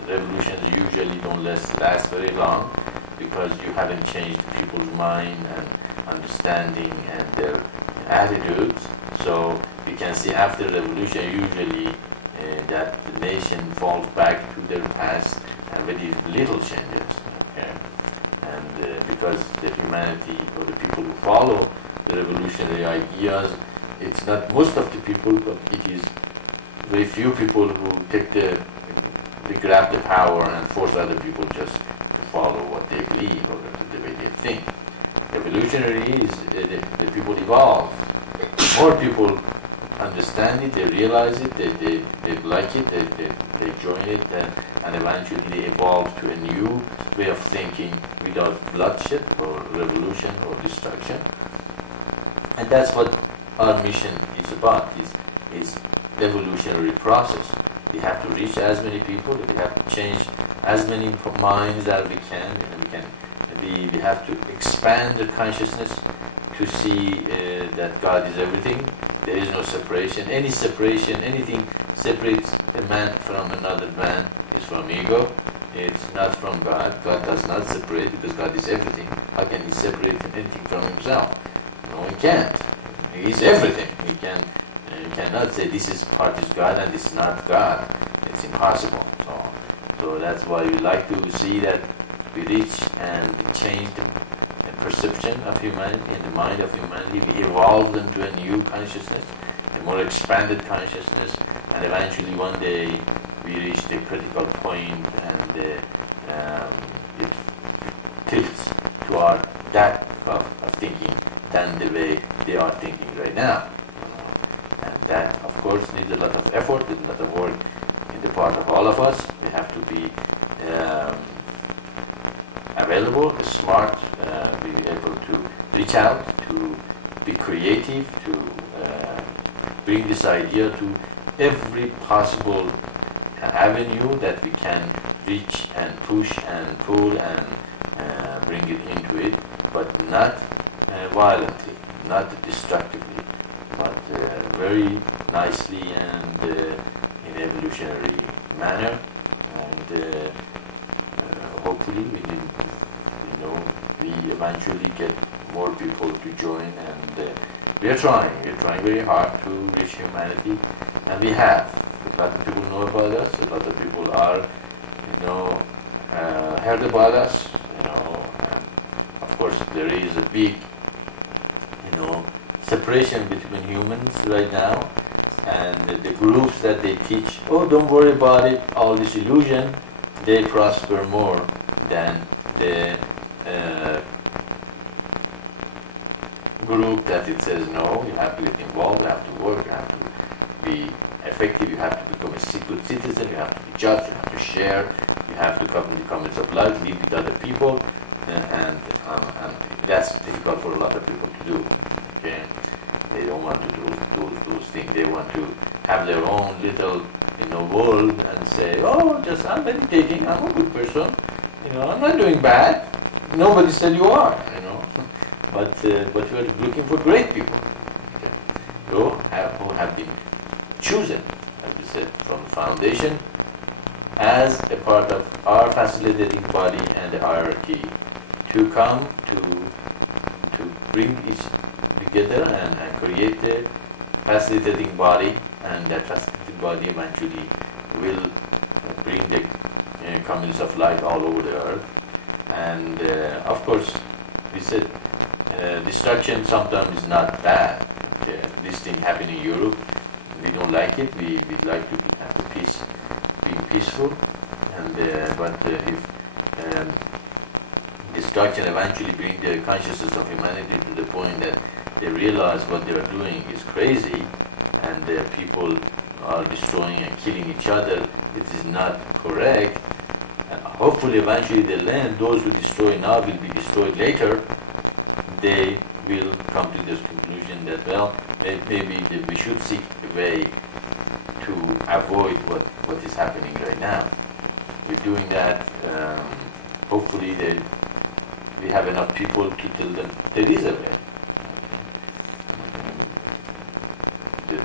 revolutions usually don't last very long because you haven't changed people's mind and understanding and their attitudes. So we can see after revolution usually that the nation falls back to their past and very little changes. Okay? And because the humanity or the people who follow the revolutionary ideas, it's not most of the people, but it is very few people who they grab the power and force other people just to follow what they believe or the way they think. Evolutionary is the people evolve. More people understand it, they realize it, they like it, they join it, and eventually they evolve to a new way of thinking without bloodshed or revolution or destruction. And that's what our mission is about, is evolutionary process. We have to reach as many people, we have to change as many minds as we can, we have to expand the consciousness to see that God is everything. There is no separation. Any separation, anything separates a man from another man is from ego. It's not from God. God does not separate because God is everything. How can he separate anything from himself? No, he can't. He is everything. You cannot say this is part is God and this is not God. It's impossible. So that's why we like to see that we reach and we change the perception of humanity and the mind of humanity. We evolve them to a new consciousness, a more expanded consciousness, and eventually one day we reach the critical point and it tilts to that of thinking than the way they are thinking right now. And that, of course, needs a lot of effort, a lot of work in the part of all of us. We have to be available, smart, be able to reach out, to be creative, to bring this idea to every possible avenue that we can reach and push and pull and bring it into it, but not violently, not destructively, but very nicely and in evolutionary manner, and hopefully we eventually get more people to join, and we're trying very hard to reach humanity, and we have. A lot of people know about us, a lot of people are, heard about us, and of course there is a big, separation between humans right now, and the groups that they teach, oh, don't worry about it, all this illusion, they prosper more than the group that it says, no, you have to get involved, you have to work, you have to be effective, you have to become a good citizen, you have to be just, you have to share, you have to come in the comments of life, live with other people, and that's difficult for a lot of people to do. Okay, they don't want to do those things. They want to have their own little, world and say, oh, just I'm meditating, I'm a good person, I'm not doing bad. Nobody said you are, but we're looking for great people, okay, who have been chosen, as we said, from the foundation as a part of our facilitating body and the hierarchy to come to bring each together and create the facilitating body, and that facilitating body eventually will bring the communities of light all over the earth. And of course, we said destruction sometimes is not bad. Okay? This thing happened in Europe, we don't like it. We'd like to have the peace, be peaceful, and but if destruction eventually bring the consciousness of humanity to the point that they realize what they are doing is crazy, and people are destroying and killing each other, it is not correct, and hopefully eventually they learn those who destroy now will be destroyed later, they will come to this conclusion that, well, maybe we should seek a way to avoid what is happening right now. We're doing that, hopefully we have enough people to tell them there is a way.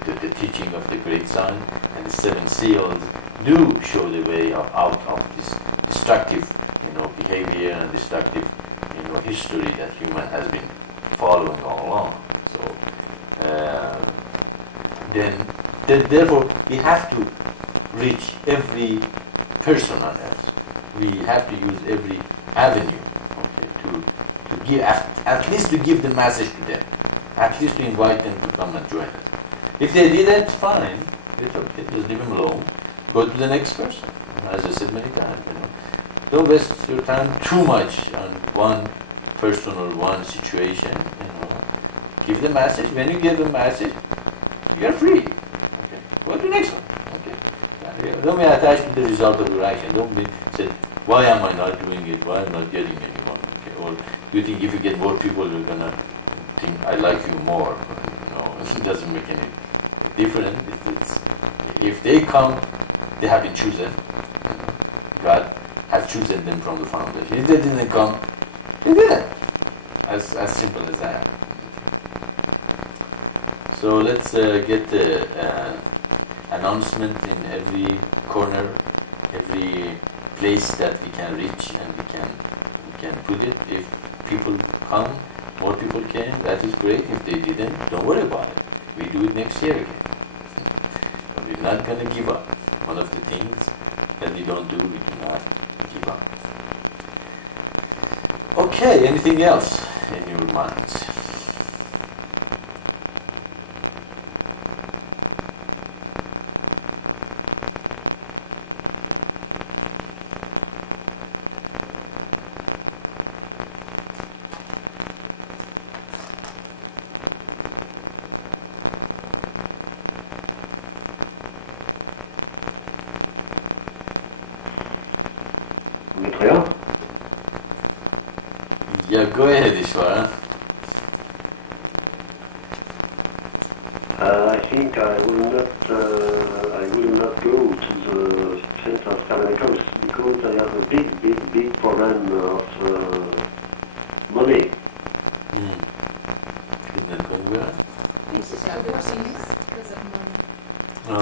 The teaching of the Great Sign and the Seven Seals do show the way out of this destructive, behavior and destructive, history that human has been following all along. So, therefore, we have to reach every person on earth. We have to use every avenue, okay, to give, at least to give the message to them, at least to invite them to come and join us. If they didn't, fine, it's okay, just leave them alone. Go to the next person, as I said many times, Don't waste your time too much on one person or one situation, Give the message. When you give the message, you're free. Okay. Go to the next one. Okay. Don't be attached to the result of your action. Don't be say, why am I not doing it? Why am I not getting anyone? Okay. Or you think if you get more people, you're gonna think I like you more. It doesn't make any difference. If they come, they have been chosen. God has chosen them from the foundation. If they didn't come, they didn't. As simple as that. So let's get the announcement in every corner, every place that we can reach, and we can put it. If people come, more people came, that is great. If they didn't, don't worry about it. We do it next year again. But we're not going to give up. One of the things that we don't do, we do not give up. Okay, anything else in your minds? Yeah, go ahead, Ishvara. I think think I will not go to the Center of Tabernacles because I have a big problem of money. Isn't that going well? Because of money. No.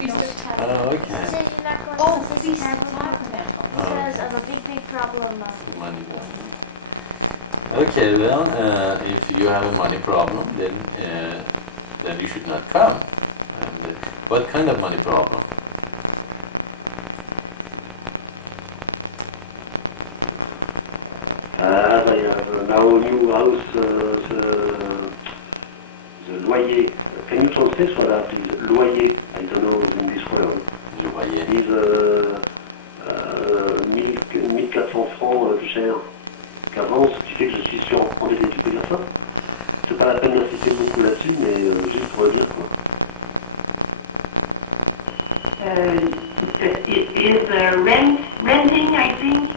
We don't have Oh, okay. So you're not going Oh, to Feast have of one Tabernacles. because of a big problem of Money problem. Okay, well, if you have a money problem, then you should not come. And, what kind of money problem? As I have now a new house, the loyer. Can you translate for that, please? Loyer, I don't know the English word. Le loyer. Is 1400 francs plus cher qu'avant, ce qui fait que je suis surendetté. Tu peux dire ça? C'est pas la peine d'insister beaucoup là-dessus, mais juste pour le dire, quoi. It is renting, I think.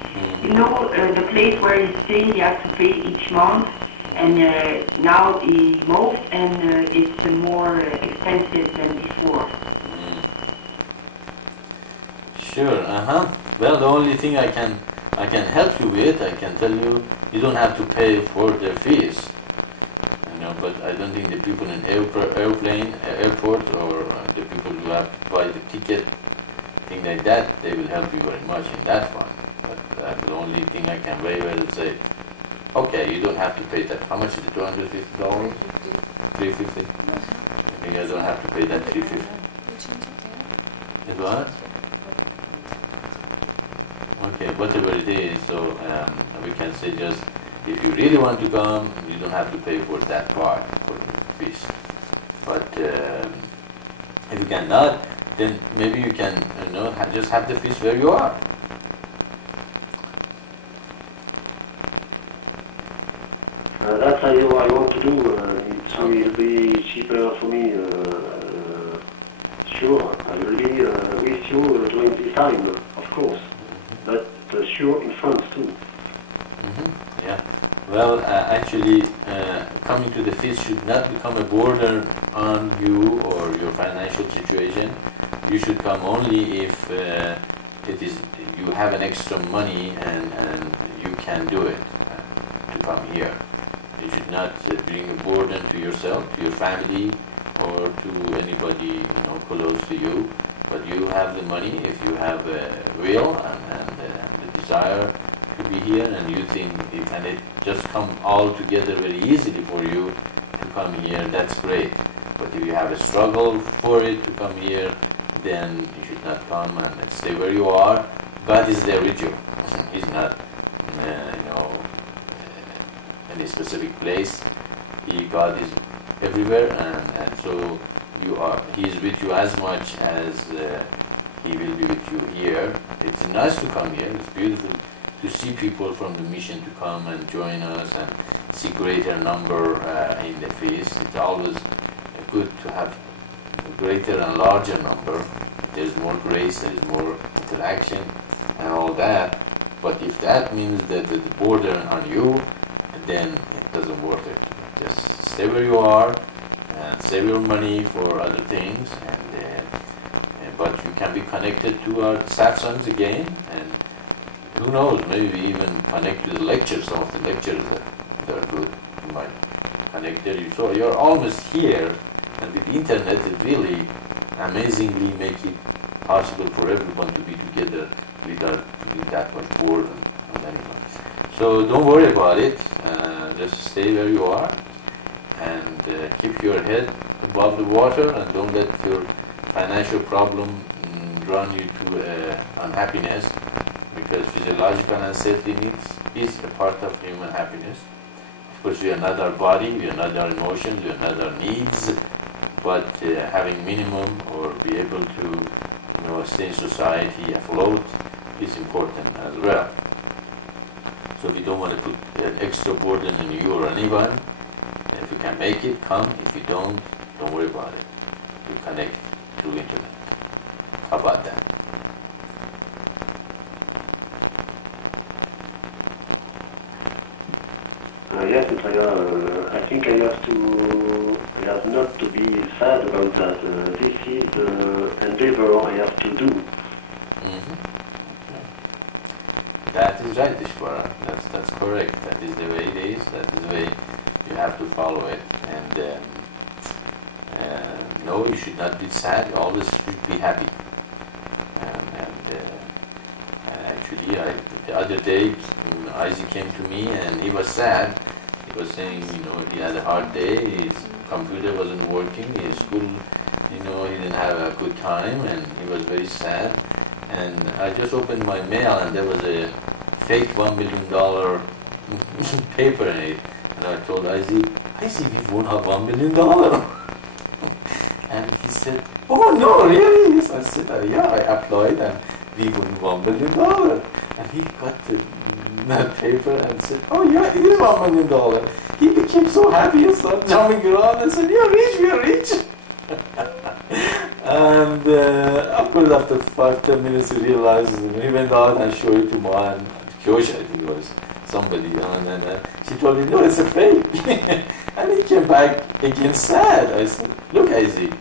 You know, the place where he stays, he has to pay each month, and now he moved, and it's more expensive than before. Sure, Well, the only thing I can help you with, I can tell you, you don't have to pay for their fees. But I don't think the people in airport, or the people who have to buy the ticket, thing like that, they will help you very much in that one. But the only thing I can very well say, okay, you don't have to pay that. How much is it? $250? $350? Maybe I don't have to pay that $350. It what? Okay, whatever it is, so we can say just, if you really want to come, you don't have to pay for that part, for the fees. But if you cannot, then maybe you can, just have the fees where you are. That's what I want to do. It will be cheaper for me. Sure, I will be with you during this time, of course. But sure in France too. Yeah. Well, actually, coming to the fees should not become a burden on you or your financial situation. You should come only if you have an extra money and you can do it to come here. You should not bring a burden to yourself, to your family, or to anybody close to you. But you have the money if you have a will and the desire to be here, and you think it just come all together very easily for you to come here. That's great. But if you have a struggle for it to come here, then you should not come and stay where you are. God is there with you. He's not, any specific place. God is everywhere, and so He is with you as much as He will be with you here. It's nice to come here. It's beautiful to see people from the mission to come and join us and see greater number in the feast. It's always good to have a greater and larger number. There's more grace, there's more interaction and all that. But if that means that the burden on you, then it doesn't worth it. Just stay where you are and save your money for other things. But you can be connected to our satsangs again, and who knows, maybe even connect to the lectures. Some of the lectures that are good. You might connect there. So you're almost here, and with the internet, it really amazingly make it possible for everyone to be together without putting that much burden on anyone. So don't worry about it. Just stay where you are and keep your head above the water, and don't let your financial problem run you to unhappiness, because physiological and safety needs is a part of human happiness. Of course, we are not our body, we are not our emotions, we are not our needs, but having minimum or be able to stay in society afloat is important as well. So we don't want to put an extra burden on you or anyone. If you can make it, come. If you don't worry about it. You connect through internet. How about that? yes, Maitreya, I think I have not to be sad about that. This is the endeavor I have to do. Mm-hmm. Okay. That is right, Ishvara. That's correct. That is the way it is. That is the way you have to follow it. And no, you should not be sad. You always should be happy. Actually, the other day, Isaac came to me and he was sad. He was saying, he had a hard day. His computer wasn't working. His school, he didn't have a good time, and he was very sad. And I just opened my mail, and there was a fake $1 million paper in it. And I told Isaac, we won't have $1 million. And he said, oh no, really? Yes. I said, yeah, I applied and we won $1 million. And he got that paper and said, oh yeah, it is $1 million. He became so happy and started jumping around and said, we are rich. And of course, after 5-10 minutes, he realized, he went out and showed it to Ma and Kyosha, I think it was somebody. And she told him, no, it's a fake. And he came back again sad. I said, look, Isaac,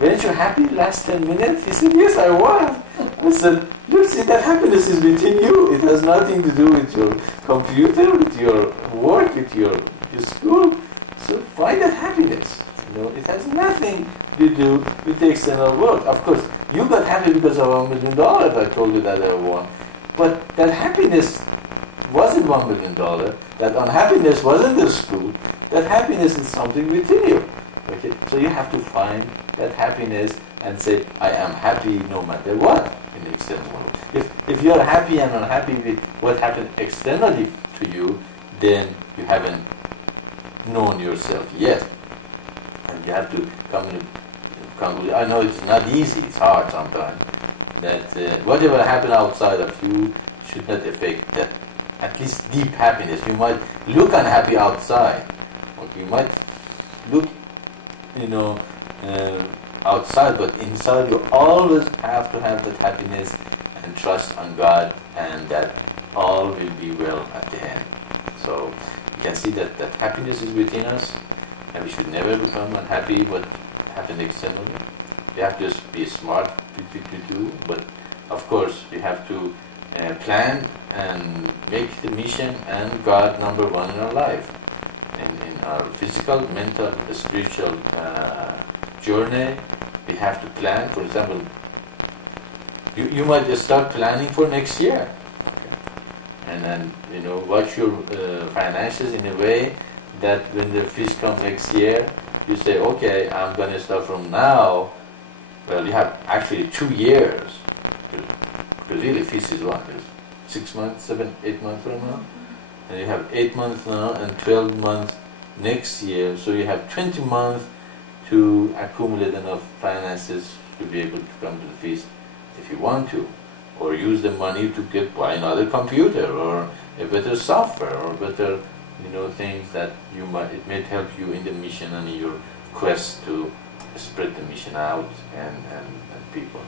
weren't you happy last 10 minutes? He said, yes, I was. I said, look, see, that happiness is within you. It has nothing to do with your computer, with your work, with your school. So find that happiness. It has nothing to do with the external world. Of course, you got happy because of $1 million. I told you that I won. But that happiness wasn't $1 million. That unhappiness wasn't the school. That happiness is something within you. Okay? So you have to find that happiness and say, I am happy no matter what in the external world. If you are happy and unhappy with what happened externally to you, then you haven't known yourself yet. And you have to come to conclusion. I know it's not easy, it's hard sometimes, that whatever happened outside of you should not affect that at least deep happiness. You might look unhappy outside, or you might look, outside, but inside you always have to have that happiness and trust on God, and that all will be well at the end. So you can see that happiness is within us, and we should never become unhappy what happened externally. We have to be smart to do, but of course we have to plan and make the mission and God number one in our life. In our physical, mental, spiritual journey, we have to plan. For example, you might start planning for next year, okay? And then watch your finances in a way that when the fees come next year, you say, okay, I'm going to start from now. Well, you have actually 2 years, because really fees is what? 6 months, 7, 8 months from now? And you have 8 months now and 12 months next year, so you have 20 months to accumulate enough finances to be able to come to the feast if you want to, or use the money to buy another computer or a better software or better things that it may help you in the mission and in your quest to spread the mission out and people.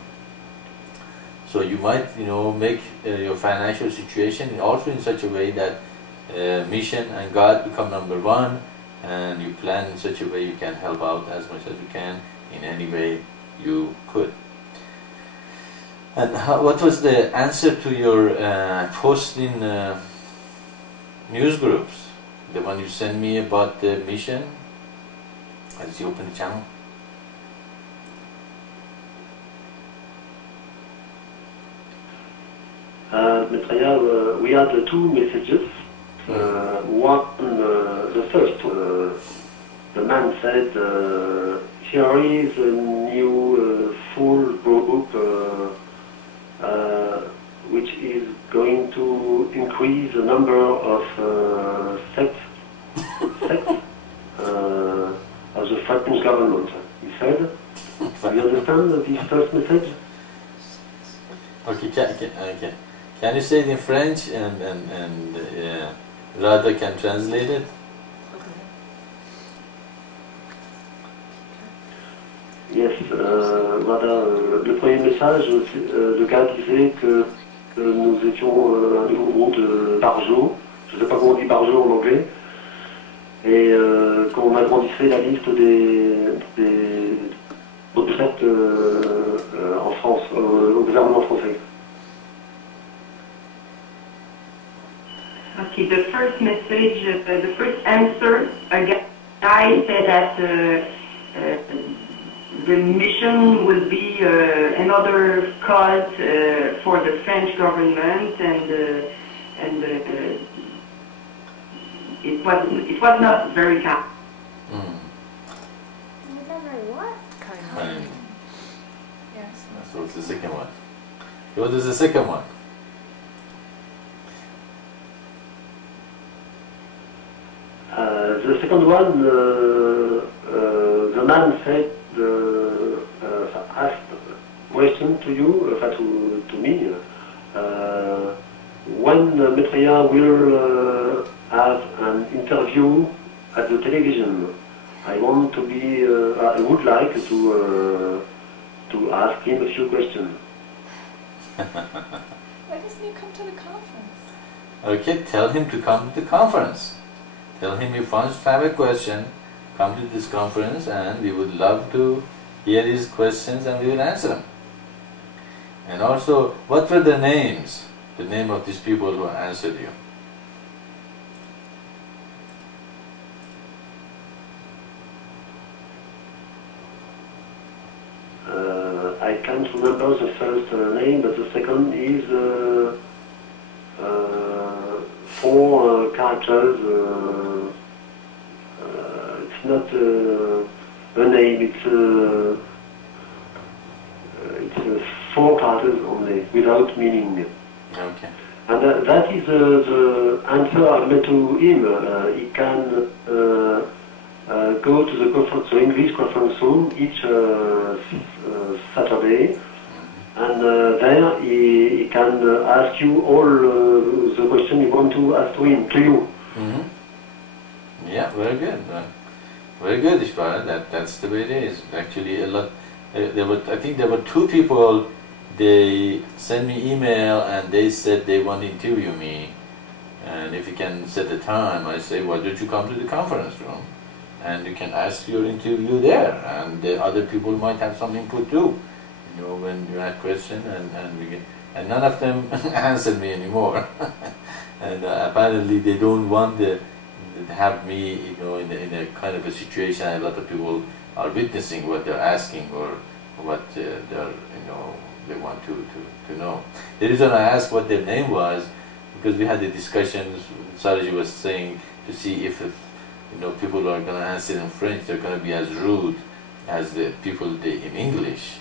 So you might make your financial situation also in such a way that mission and God become number one, and you plan in such a way you can help out as much as you can in any way you could. And what was the answer to your post in news groups? The one you sent me about the mission? As you open the channel? Maitreya, we had 2 messages. One, the first, the man said, here is a new full group which is going to increase the number of sects of the French government. He said, do you understand this first message? Okay, can you say it in French and Radha can translate it? Yes, voilà, le premier message, le gars disait que nous étions un nouveau groupe de Barjo, je ne sais pas comment on dit Barjo en anglais, et qu'on agrandissait la liste des retraites en France, au gouvernement français. Okay, the first message, the first answer, a guy said that the mission will be another cause for the French government, and it was not very kind. What? Kind. Yes. So what's the second one? What is the second one? The second one, the man said, asked a question to you, to me, when Maitreya will have an interview at the television. I want to be, I would like to ask him a few questions. Why doesn't he come to the conference? Okay, tell him to come to the conference. Tell him if he wants to have a question, come to this conference and we would love to hear his questions and we will answer them. And also, what were the names? The name of these people who answered you? I can't remember the first name, but the second is 4 characters. It's not a name, it's 4 characters only, without meaning. Okay. And that is the answer I made to him. He can go to the English conference room each Saturday, and there he can ask you all the questions you want to ask to him, to you. Mm-hmm. Yeah, very good. Very good, Ishvara. That's the way it is. Actually, a lot. I think there were 2 people. They sent me email and they said they want to interview me, and if you can set a time, I say, why don't you come to the conference room and you can ask your interview there, and the other people might have some input too. You know, when you had questions, and none of them answered me anymore. And apparently they don't want to have me, you know, in a kind of a situation. A lot of people are witnessing what they're asking or what they're, you know, they want to know. The reason I asked what their name was, because we had the discussions, Saraji was saying, to see if you know, people who are going to answer in French, they're going to be as rude as the people in English.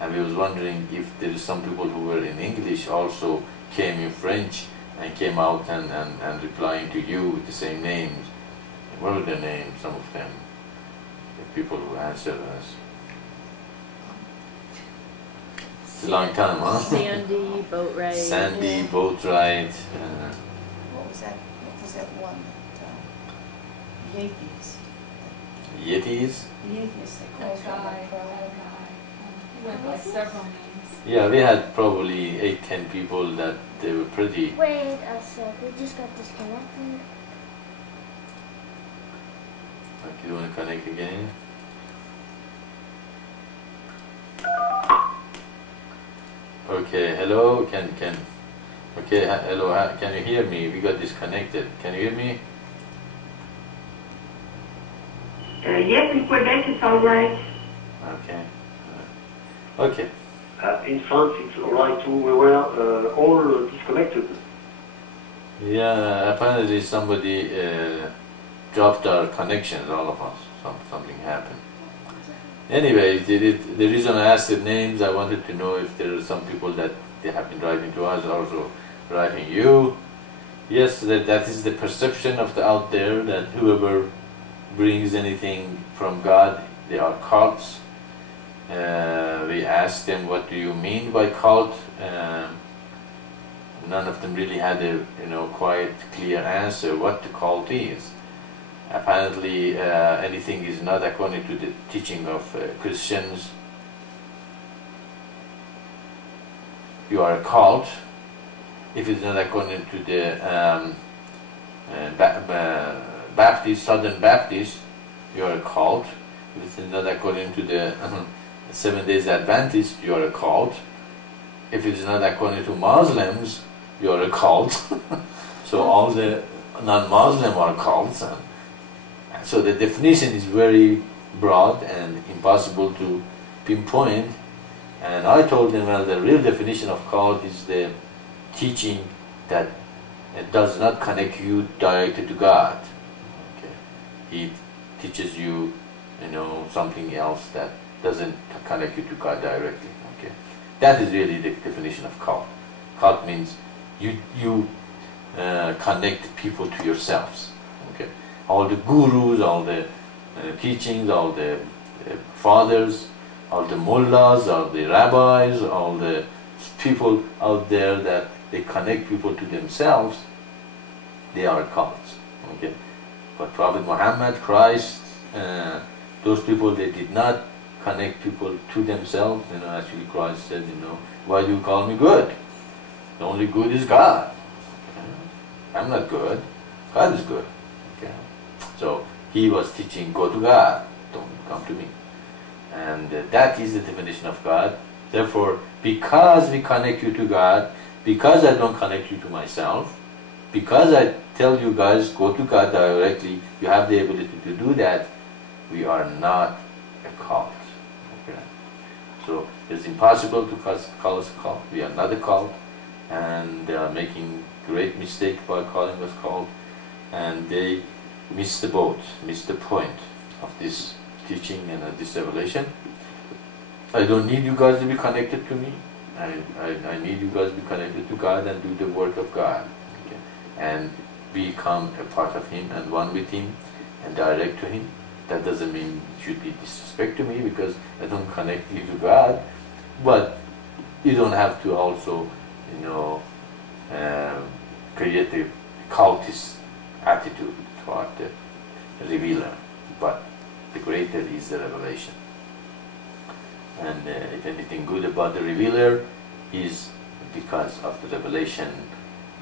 And we was wondering if there is some people who were in English also came in French and came out and replying to you with the same names. What were their names, some of them, the people who answered us? It's a long time, huh? Sandy, Boatwright. Sandy, Boatwright. What was that? What was that one that Yankees? Yetis? Yankees, they called guy. He went by several names. Yeah, we had probably 8-10 people that they were pretty. Wait a sec, we just got disconnected. Okay, you want to connect again? Okay, hello, okay, hello, can you hear me? We got disconnected. Can you hear me? Yes, in Quebec it's all right. Okay. Okay. In France, it's all right too. We were all disconnected. Yeah, apparently somebody dropped our connections, all of us. Something happened. Anyway, the reason I asked the names, I wanted to know if there are some people that they have been driving to us, also driving you. Yes, that is the perception of the out there, that whoever brings anything from God, they are cults. We asked them, what do you mean by cult? None of them really had a quite clear answer what the cult is. Apparently anything is not according to the teaching of Christians. You are a cult if it's not according to the Baptist, Southern Baptist, you are a cult. If it's not according to the 7 Days Adventist, you are a cult. If it's not according to Muslims, you are a cult. So all the non-Muslim are cults. And so the definition is very broad and impossible to pinpoint. And I told them, well, the real definition of cult is the teaching that it does not connect you directly to God. Okay. He teaches you, something else that doesn't connect you to God directly. Okay. That is really the definition of cult. Cult means you connect people to yourselves. Okay. All the gurus, all the teachings, all the fathers, all the mullahs, all the rabbis, all the people out there that they connect people to themselves, they are cults. Okay. But Prophet Muhammad, Christ, those people, they did not connect people to themselves. Actually Christ said, why do you call me good? The only good is God. Okay. I'm not good. God is good. Okay. So he was teaching, go to God, don't come to me. And that is the definition of God. Therefore, because we connect you to God, because I don't connect you to myself, because I tell you guys, go to God directly, you have the ability to do that, we are not a cult. Okay? So it's impossible to call us a cult. We are not a cult, and they are making great mistake by calling us cult, and they miss the boat, miss the point of this teaching and this revelation. I don't need you guys to be connected to me. I need you guys to be connected to God and do the work of God. Okay? And become a part of Him and one with Him and direct to Him. That doesn't mean you should be disrespect to me because I don't connect you to God. But you don't have to also, create a cultist attitude toward the revealer. But the greater is the revelation. And if anything good about the revealer is because of the revelation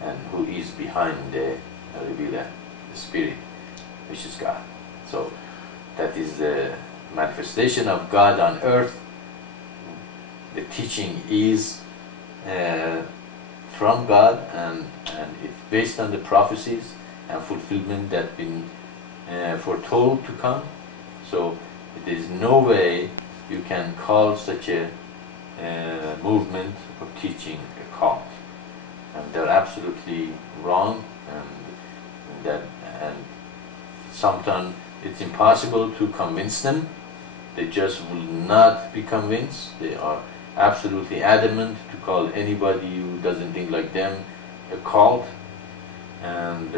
and who is behind the revealer, the Spirit, which is God. So that is the manifestation of God on earth. The teaching is from God, and it's based on the prophecies and fulfillment that been foretold to come. So there is no way you can call such a movement or teaching a cult, and they're absolutely wrong. And sometimes it's impossible to convince them. They just will not be convinced. They are absolutely adamant to call anybody who doesn't think like them a cult. And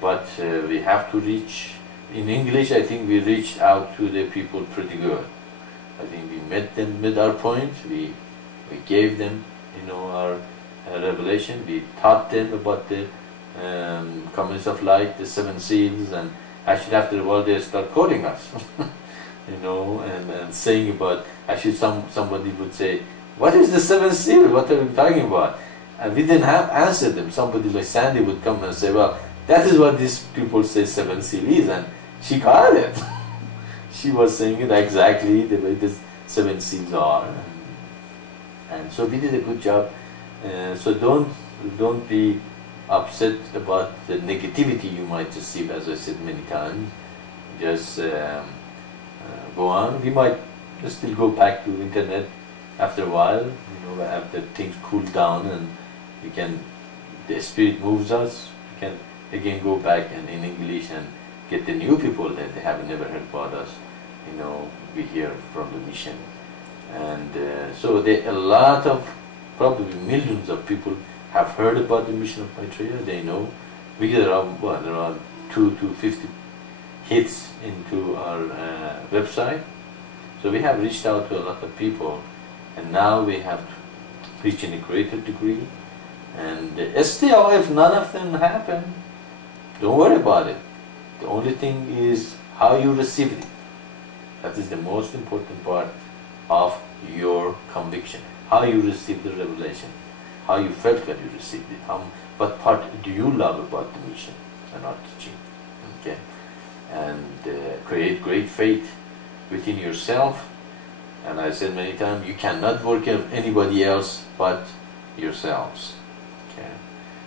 but we have to reach. In English, I think we reached out to the people pretty good. I think we met them with our point. We gave them, our revelation. We taught them about the communists of light, the 7 seals, and actually after a while they start quoting us, and saying about. Actually, somebody would say, "What is the 7th seal? What are you talking about?" And we didn't have answered them. Somebody like Sandy would come and say, "Well, that is what these people say 7th seal is," and she got it. She was saying it exactly the way the 7 seals are, and so we did a good job. So don't be upset about the negativity you might receive, as I said many times. Just go on. We might still go back to internet after a while, after things cool down and the Spirit moves us. We can again go back and in English and get the new people that they have never heard about us. We hear from the mission, and so a lot of, probably millions of people have heard about the mission of Maitreya. They know. We get around 2 to 50 hits into our website. So we have reached out to a lot of people, and now we have reached in a greater degree. And still, if none of them happen, don't worry about it. The only thing is how you receive it. That is the most important part of your conviction. How you receive the revelation. How you felt when you received it. What part do you love about the mission and our teaching? okay, and create great faith within yourself. And I said many times, you cannot work on anybody else but yourselves. Okay,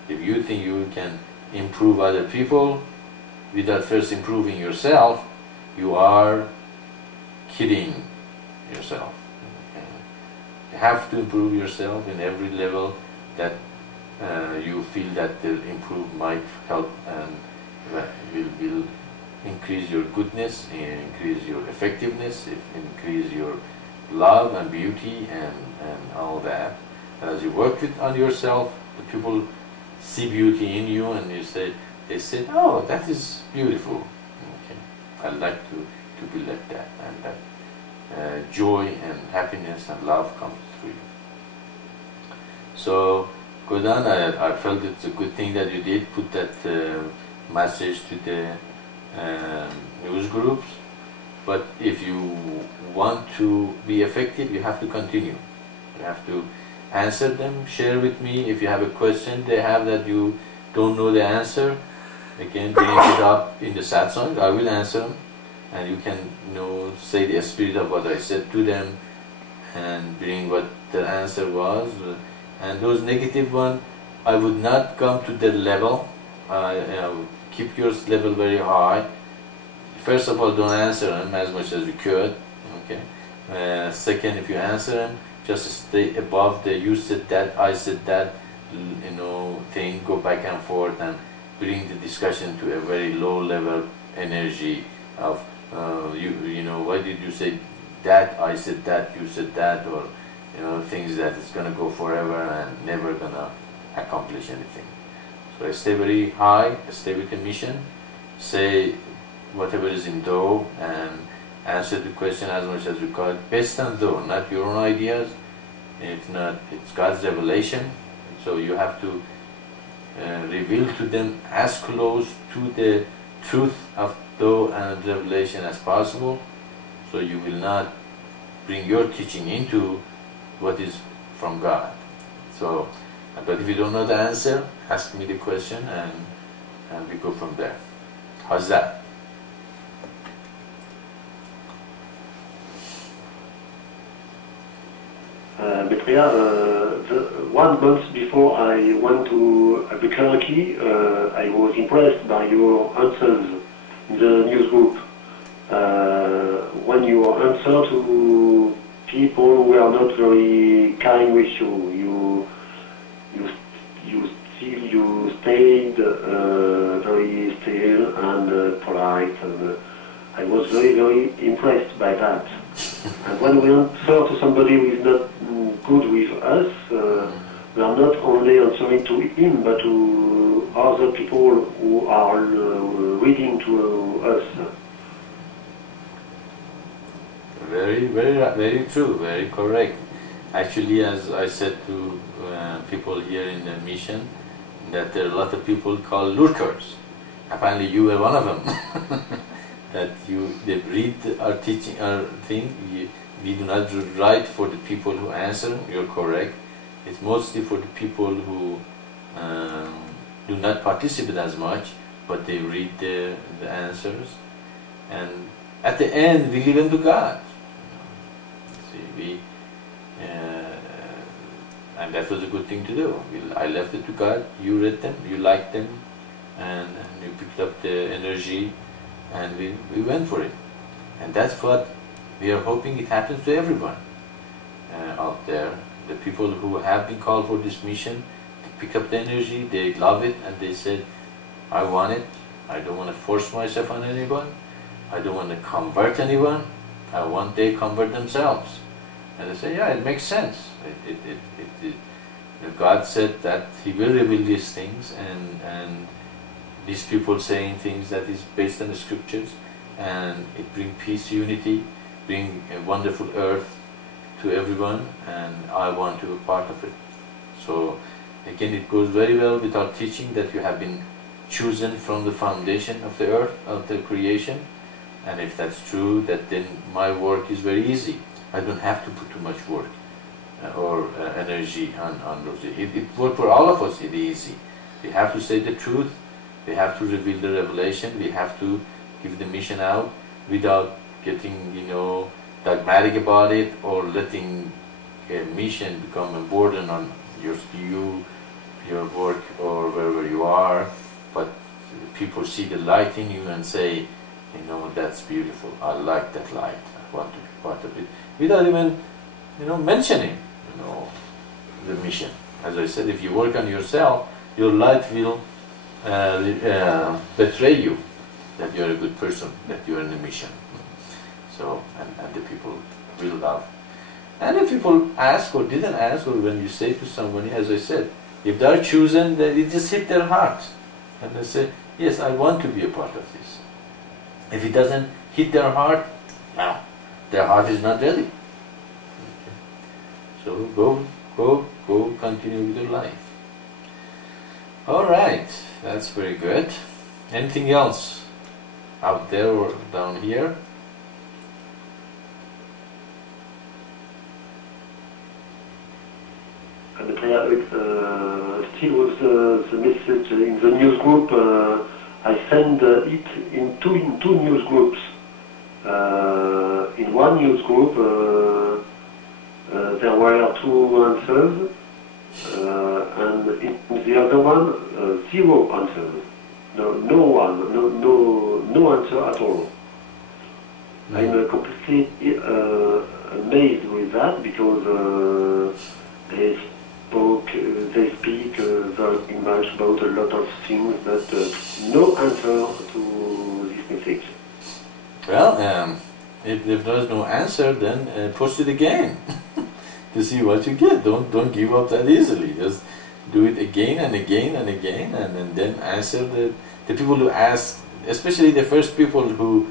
if you think you can improve other people without first improving yourself, you are kidding yourself. Okay? You have to improve yourself in every level that you feel that the improve might help and will increase your goodness, increase your effectiveness, increase your love and beauty and all that. And as you work on yourself, the people see beauty in you, and they say, oh, that is beautiful. Okay, I'd like to be like that, and that joy and happiness and love comes through you. So, Godan, I felt it's a good thing that you did put that message to the news groups. But if you want to be effective, you have to continue. You have to answer them, share with me. If you have a question they have that you don't know the answer, again, bring it up in the satsang. I will answer them, and you can say the spirit of what I said to them and bring what the answer was. And those negative ones, I would not come to that level. Keep your level very high. First of all, don't answer them as much as you could. Okay. Second, if you answer them, just stay above the "you said that, I said that," thing. Go back and forth and bring the discussion to a very low level energy of why did you say that? I said that, you said that, or things that is going to go forever and never going to accomplish anything. So I stay very high, stay with the mission, say whatever is in Do, and answer the question as much as you can, based on Do, not your own ideas. It's God's revelation. So you have to reveal to them as close to the truth of Do and revelation as possible. So you will not bring your teaching into what is from God. So, but if you don't know the answer, ask me the question and we go from there. How's that? Maitreya, 1 month before I went to Albuquerque, I was impressed by your answers in the news group. When you answer to people who are not very kind with you, you stayed very still and polite, and I was very, very impressed by that. And when we answer to somebody who is not good with us, we are not only answering to him, but to other people who are reading to us. Very, very, very true, very correct. Actually, as I said to people here in the mission, that there are a lot of people called lurkers. Apparently you were one of them. That they read our teaching, our thing. We do not write for the people who answer. You're correct. It's mostly for the people who do not participate as much, but they read the answers. And at the end, we give them to God. See, and that was a good thing to do. I left it to God. You read them, you liked them, and you picked up the energy, and we went for it. And that's what we are hoping it happens to everyone out there. The people who have been called for this mission, they pick up the energy, they love it, and they said, I want it. I don't want to force myself on anyone. I don't want to convert anyone. I want they convert themselves. And they say, yeah, it makes sense. God said that He will reveal these things, and these people saying things that is based on the scriptures, and it bring peace, unity, bring a wonderful earth to everyone, and I want to be part of it. So again, it goes very well with our teaching that you have been chosen from the foundation of the earth, of the creation. And if that's true, that then my work is very easy. I don't have to put too much work or energy on those. It works for all of us, it's easy. We have to say the truth, we They have to reveal the revelation. We have to give the mission out without getting, dogmatic about it or letting a mission become a burden on your work or wherever you are. But people see the light in you and say, that's beautiful. I like that light. I want to be part of it. Without even, mentioning, the mission. As I said, if you work on yourself, your light will betray you that you're a good person, that you're in a mission. So, and the people will love. And if people ask or didn't ask, or when you say to somebody, as I said, if they're chosen, then it just hit their heart. And they say, yes, I want to be a part of this. If it doesn't hit their heart, their heart is not ready. Okay. So go, continue with your life. All right, that's very good. Anything else out there or down here? Still with the message in the news group, I send it in two news groups. In one news group, there were 2 answers, and in the other one, 0 answers. No answer at all. I'm completely amazed with that because they speak very much about a lot of things, but no answer to this message. Well, if there's no answer, then push it again to see what you get. Don't give up that easily. Just do it again and again and again, and then answer the people who ask, especially the first people who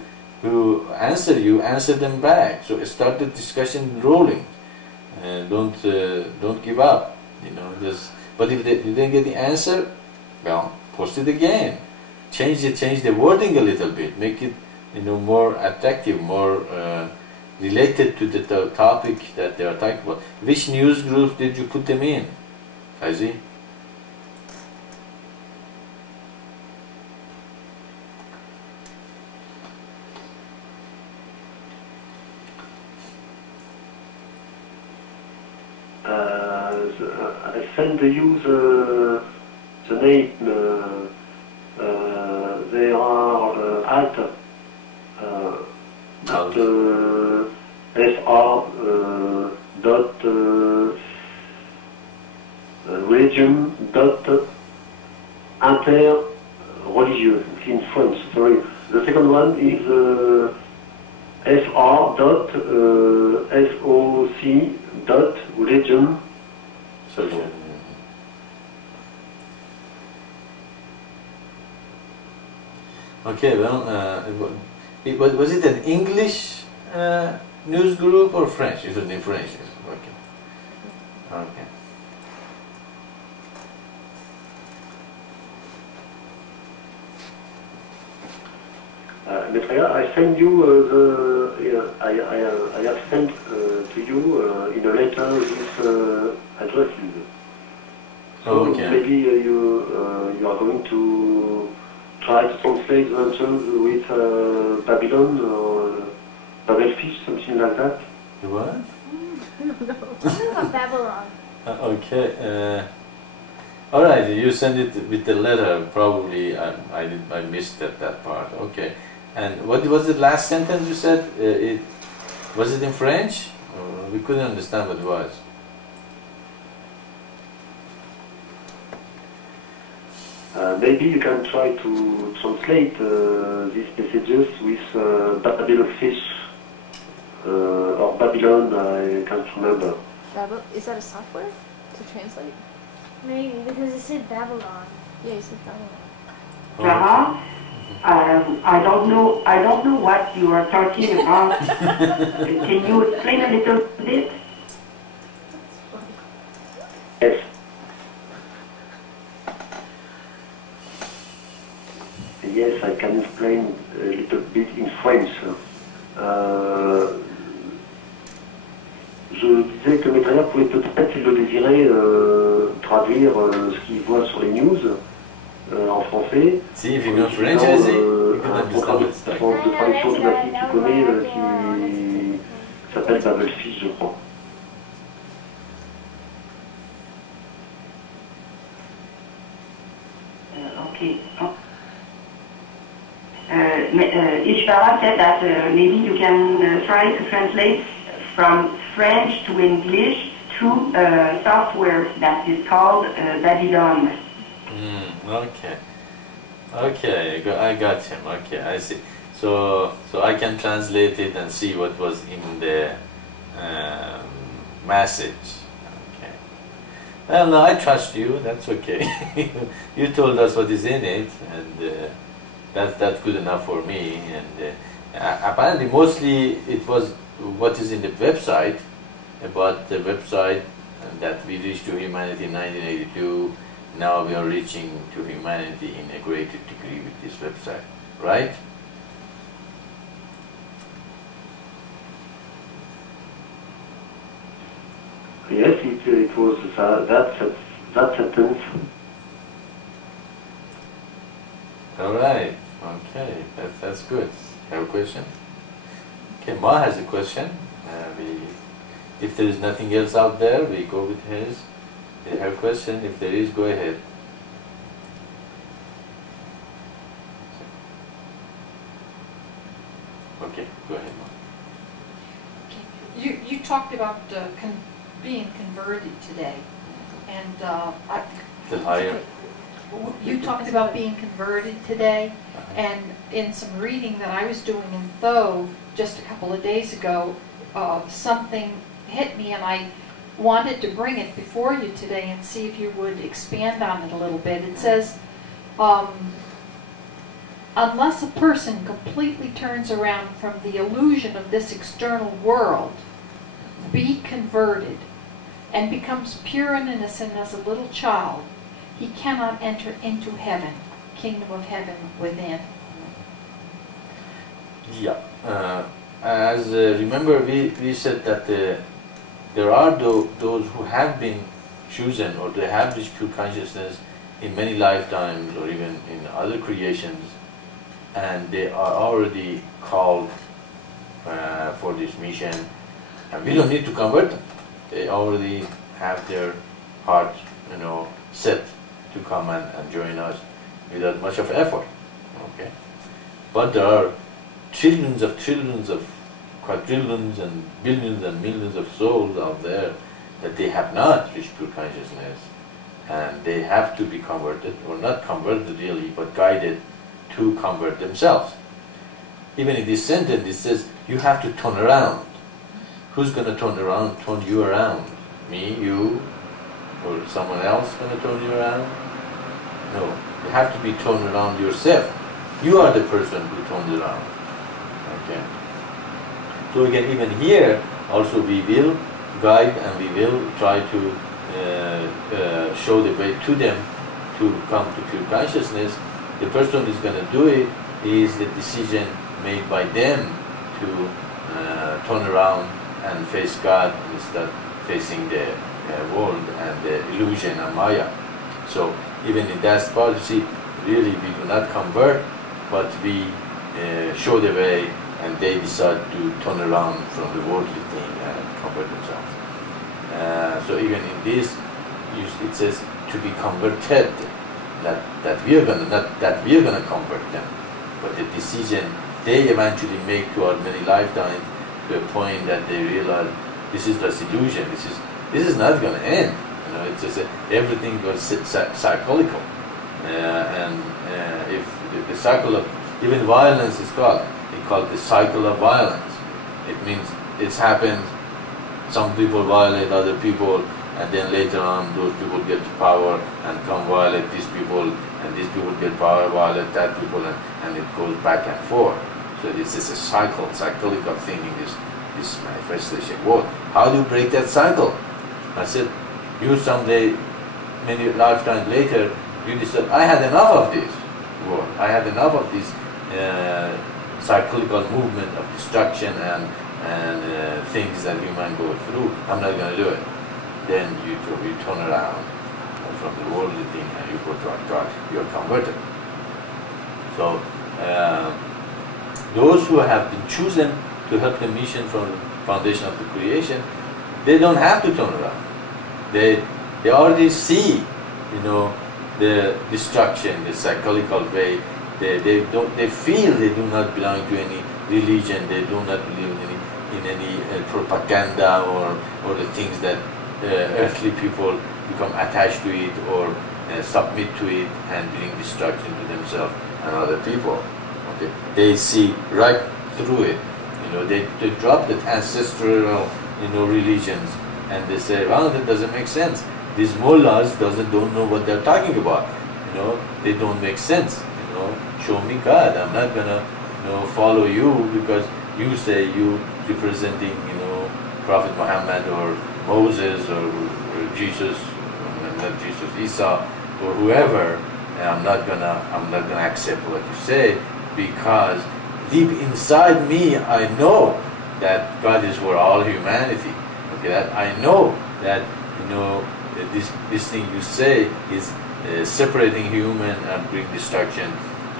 answer you, answer them back. So start the discussion rolling. Don't give up. But if they didn't get the answer, well, post it again. Change the wording a little bit. Make it more attractive, more related to the topic that they are talking about. Which news group did you put them in, Faizi? I send you the name. They are at sr.religion. It's in French, sorry. The second one is sr.soc.religion. Okay, well, was it an English news group or French? It was in French. Okay. Okay. I send you I have sent to you in a letter this addresses. So okay. Maybe you are going to try to translate the answers with Babylon or Babelfish, something like that. What? Babylon. Okay. All right. You send it with the letter. Probably I missed that part. Okay. And what was the last sentence you said? Was it in French? We couldn't understand what it was. Maybe you can try to translate these messages with Babelfish or Babylon, I can't remember. Is that a software to translate? Maybe, because it said Babylon. Yeah, you said Babylon. Sarah, I don't know what you are talking about. Can you explain a little bit? Yes. Yes, I can explain a little bit in French. Je disais que Maitreya pouvait peut-être, s'il le désirait, traduire ce qu'il voit sur les news. en français. See, if you know French, I see, you can Un understand programme what's like. de traduction automatique, tu connais, qui s'appelle Babelfish, je crois. Okay. Ishvara said that maybe you can try to translate from French to English through software that is called Babylon. Okay. Okay, I got him. Okay, I see. So I can translate it and see what was in the message. Okay. Well, no, I trust you. That's okay. You told us what is in it, and that's good enough for me. And apparently, mostly it was what is in the website, about the website that we reached to humanity in 1982. Now we are reaching to humanity in a greater degree with this website, right? Yes, it was that sentence. All right. Okay, that's good. Have a question? Okay, Ma has a question. If there is nothing else out there, we go with his. Her question, if there is, go ahead. Okay, go ahead, Ma. You talked about being converted today, and The higher. you talked about being converted today, and in some reading that I was doing in Tho just a couple of days ago, something hit me, and I wanted to bring it before you today and see if you would expand on it a little bit. It says, unless a person completely turns around from the illusion of this external world, be converted, and becomes pure and innocent as a little child, he cannot enter into heaven, kingdom of heaven within. Yeah. As remember, we said that there are those who have been chosen, or they have this pure consciousness in many lifetimes, or even in other creations, and they are already called for this mission, and we don't need to convert them. They already have their heart, set to come and join us without much of effort. Okay, but there are trillions of quadrillions and billions and millions of souls out there that they have not reached pure consciousness, and they have to be converted, or not converted really, but guided to convert themselves. Even in this sentence it says you have to turn around. Who's going to turn you around? Me, you, or someone else going to turn you around? No, you have to be turned around yourself. You are the person who turns around. Okay. So again, even here, also we will guide and we will try to show the way to them to come to pure consciousness. The person who is going to do it is the decision made by them to turn around and face God instead of facing the world and the illusion and Maya. So even in that part, you see, really we do not convert, but we show the way, and they decide to turn around from the worldly thing and convert themselves. So even in this, it says to be converted, that we are gonna, not that we are gonna convert them, but the decision they eventually make throughout many lifetimes, to a point that they realize this is just illusion. This is not going to end. It's just everything was cyclical, and if the cycle of even violence is called the cycle of violence. It means it's happened. Some people violate other people, and then later on those people get power and come violate these people, and these people get power, violate that people, and it goes back and forth. So this is a cyclical thing in this manifestation world. How do you break that cycle? I said, you someday, many lifetimes later, you decide, I had enough of this world. I had enough of this cyclical movement of destruction and things that human go through. I'm not going to do it. Then you turn around and from the worldly thing and you go to God, you are converted. So those who have been chosen to help the mission from the foundation of the creation, they don't have to turn around. They already see, the destruction, the psychological way. They feel they do not belong to any religion. They do not believe in any propaganda or the things that earthly people become attached to it or submit to it and bring destruction to themselves and other people. Okay, they see right through it. They drop the ancestral religions and they say, well, that doesn't make sense. These mullahs don't know what they're talking about. They don't make sense. Show me God. I'm not gonna follow you because you say you representing Prophet Muhammad or Moses or Jesus, not Jesus, Isa or whoever. And I'm not gonna accept what you say because deep inside me I know that God is for all humanity. Okay, that I know that this thing you say is separating human and bring destruction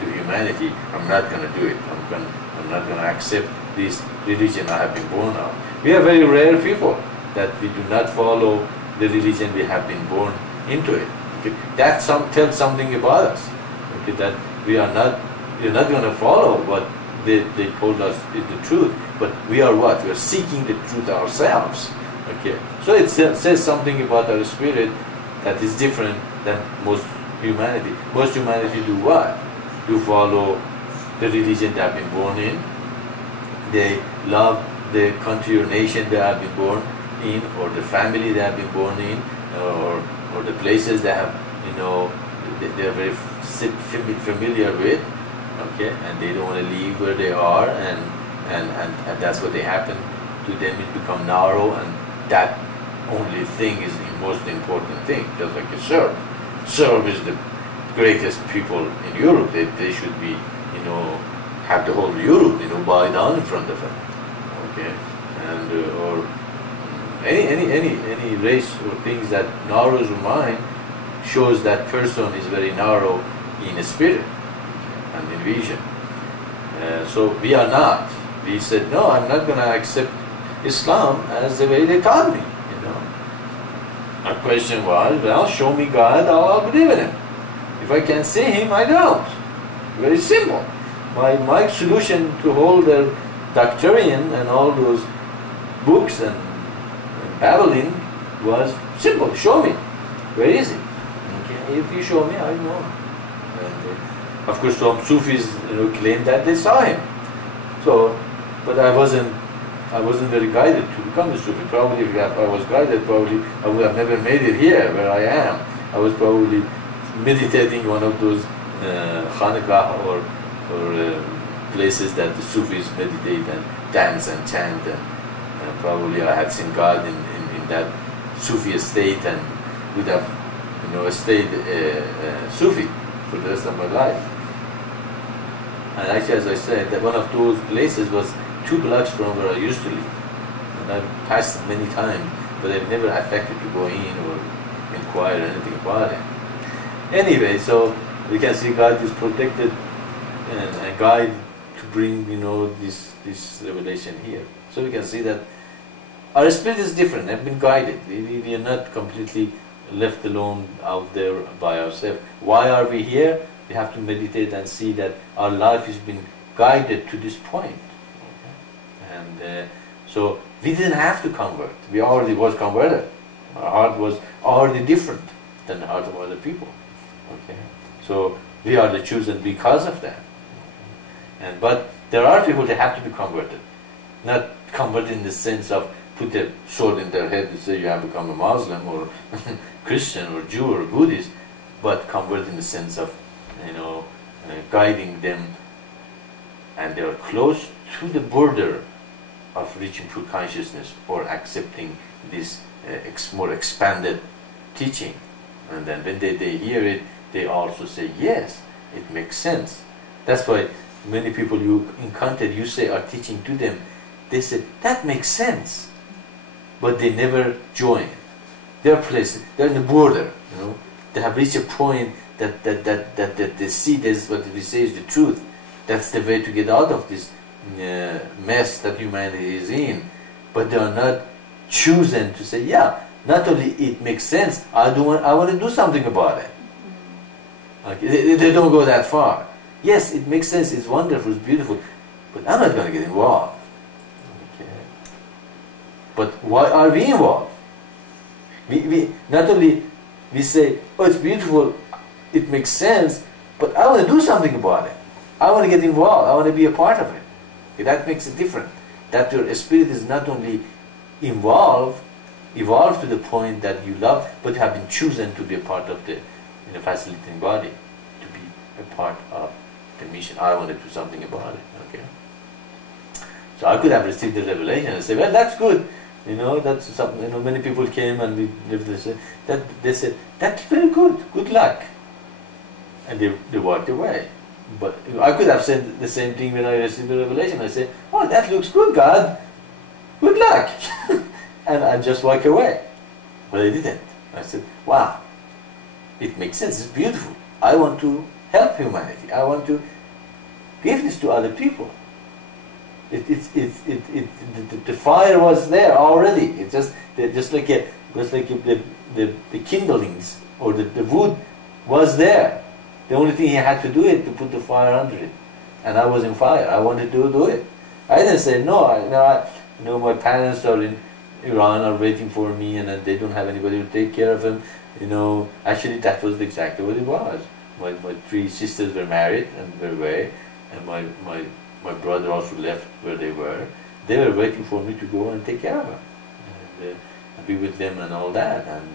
to humanity. I'm not going to do it. I'm not going to accept this religion I have been born of. We are very rare people that we do not follow the religion we have been born into it. Okay? That tells something about us. Okay? That we're not going to follow what they told us is the truth, but we are what? We are seeking the truth ourselves. Okay, so it says something about our spirit that is different than most humanity. Most humanity do what? Do follow the religion they have been born in. They love the country or nation they have been born in, or the family they have been born in, or the places they have, they are very familiar with. Okay, and they don't want to leave where they are, and that's what they happen to them. It become narrow, and that only thing is the most important thing. Just like a Serb. Serb is the greatest people in Europe. They should be, have the whole Europe, bow down in front of them. Okay, and or any race or things that narrows your mind shows that person is very narrow in spirit and in vision. So we are not. We said, no, I'm not going to accept Islam as the way they taught me. Our question was, well, show me God, I'll believe in Him. If I can see Him, I don't. Very simple. My solution to all the doctrine and all those books and babbling was simple. Show me. Very easy. Okay. If you show me, I know. And, of course, some Sufis claim that they saw Him. So, but I wasn't very guided to become a Sufi. Probably if I was guided, probably I would have never made it here where I am. I was probably meditating one of those Khanqah or places that the Sufis meditate and dance and chant, and probably I had seen God in that Sufi state and would have stayed Sufi for the rest of my life. And actually, as I said, that one of those places was 2 blocks from where I used to live. And I've passed many times, but I've never affected to go in or inquire anything about it. Anyway, so we can see God is protected and guide to bring, this revelation here. So we can see that our spirit is different. I've been guided. We are not completely left alone out there by ourselves. Why are we here? We have to meditate and see that our life has been guided to this point. And so we didn't have to convert. We already was converted. Our heart was already different than the heart of other people. Okay, so we are the chosen because of that. But there are people that have to be converted, not converted in the sense of put a sword in their head and say you have become a Muslim or Christian or Jew or Buddhist, but converted in the sense of guiding them, and they are close to the border of reaching true consciousness or accepting this more expanded teaching. And then when they hear it, they also say, yes, it makes sense. That's why many people you encountered, you say, are teaching to them, they say, that makes sense. But they never join. They're places, they're in the border, they have reached a point that they see this, what we say is the truth. That's the way to get out of this mess that humanity is in. But they are not chosen to say, yeah, not only it makes sense, I want to do something about it. Okay. They don't go that far. Yes, it makes sense, it's wonderful, it's beautiful, but I'm not going to get involved. Okay. But why are we involved? We not only we say, oh, it's beautiful, it makes sense, but I want to do something about it. I want to get involved, I want to be a part of it. Okay, that makes it different. That your spirit is not only evolved to the point that you love, but you have been chosen to be a part of the facilitating body, to be a part of the mission. I want to do something about it. Okay. So I could have received the revelation and say, well, that's good. That's something. Many people came and we lived this. That they said, that's very good. Good luck. And they walked away. But I could have said the same thing when I received the revelation. I said, oh, that looks good, God. Good luck. And I just walk away. But I didn't. I said, wow, it makes sense. It's beautiful. I want to help humanity. I want to give this to other people. The fire was there already. It's just like the kindlings or the wood was there. The only thing he had to do is to put the fire under it, and I was in fire. I wanted to do it. I didn't say no. My parents are in Iran, are waiting for me, and they don't have anybody to take care of them. Actually, that was exactly what it was. My 3 sisters were married and were away, and my brother also left where they were. They were waiting for me to go and take care of them, and be with them and all that. And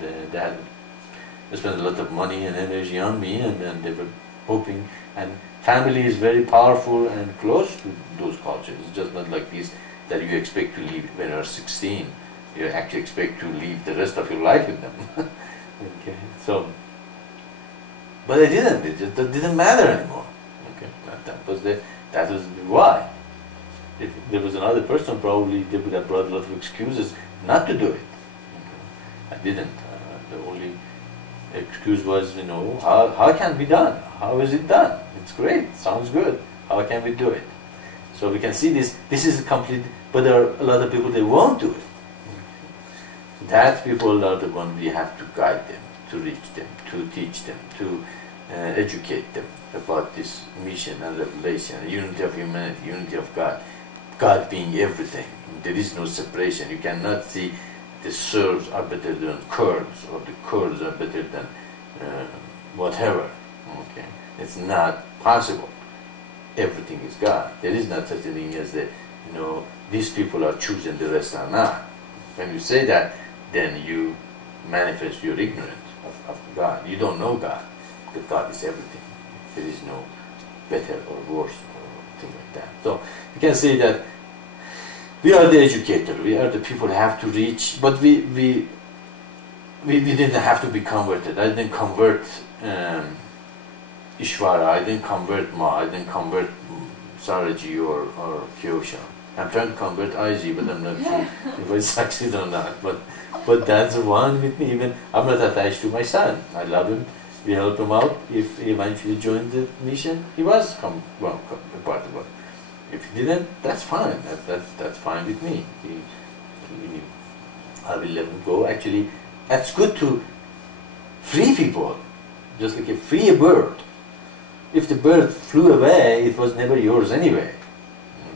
they spent a lot of money and energy on me, and they were hoping. And family is very powerful and close to those cultures. It's just not like this that you expect to leave when you're 16. You actually expect to live the rest of your life with them. Okay, so, but I didn't. That didn't matter anymore. Okay, that was why. If there was another person, probably they would have brought a lot of excuses not to do it. Okay. I didn't. The only excuse was, how can it be done? How is it done? It's great. Sounds good. How can we do it? So we can see this. This is complete. But there are a lot of people that won't do it. That people are the ones we have to guide them, to reach them, to teach them, to educate them about this mission and revelation, unity of humanity, unity of God, God being everything. There is no separation. You cannot see the Serbs are better than Kurds, or the Kurds are better than whatever. Okay, it's not possible. Everything is God. There is not such a thing as that. These people are chosen, the rest are not. When you say that, then you manifest your ignorance of God. You don't know God, because God is everything. There is no better or worse or thing like that. So you can say that we are the educator. We are the people who have to reach, but we didn't have to be converted. I didn't convert Ishvara. I didn't convert Ma. I didn't convert Saraji or Kyosha. I'm trying to convert IG, but I'm not sure if I succeed or not. But that's the one with me. Even I'm not attached to my son. I love him. We help him out. If he eventually joined the mission, he was a part of it. If he didn't, that's fine. That's fine with me. I will let him go. Actually, that's good to free people, just like free a bird. If the bird flew away, it was never yours anyway.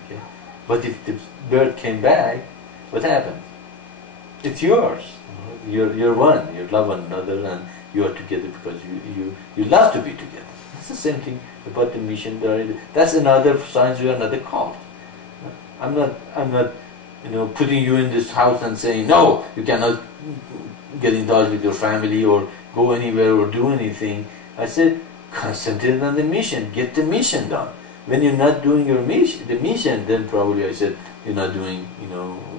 Okay? But if the bird came back, what happened? It's yours. You're one. You love one another, and you are together because you love to be together. It's the same thing about the mission. That's another sign you are not a cult. I'm not putting you in this house and saying no, you cannot get in touch with your family or go anywhere or do anything. I said concentrate on the mission. Get the mission done. When you're not doing the mission, then probably I said you're not doing.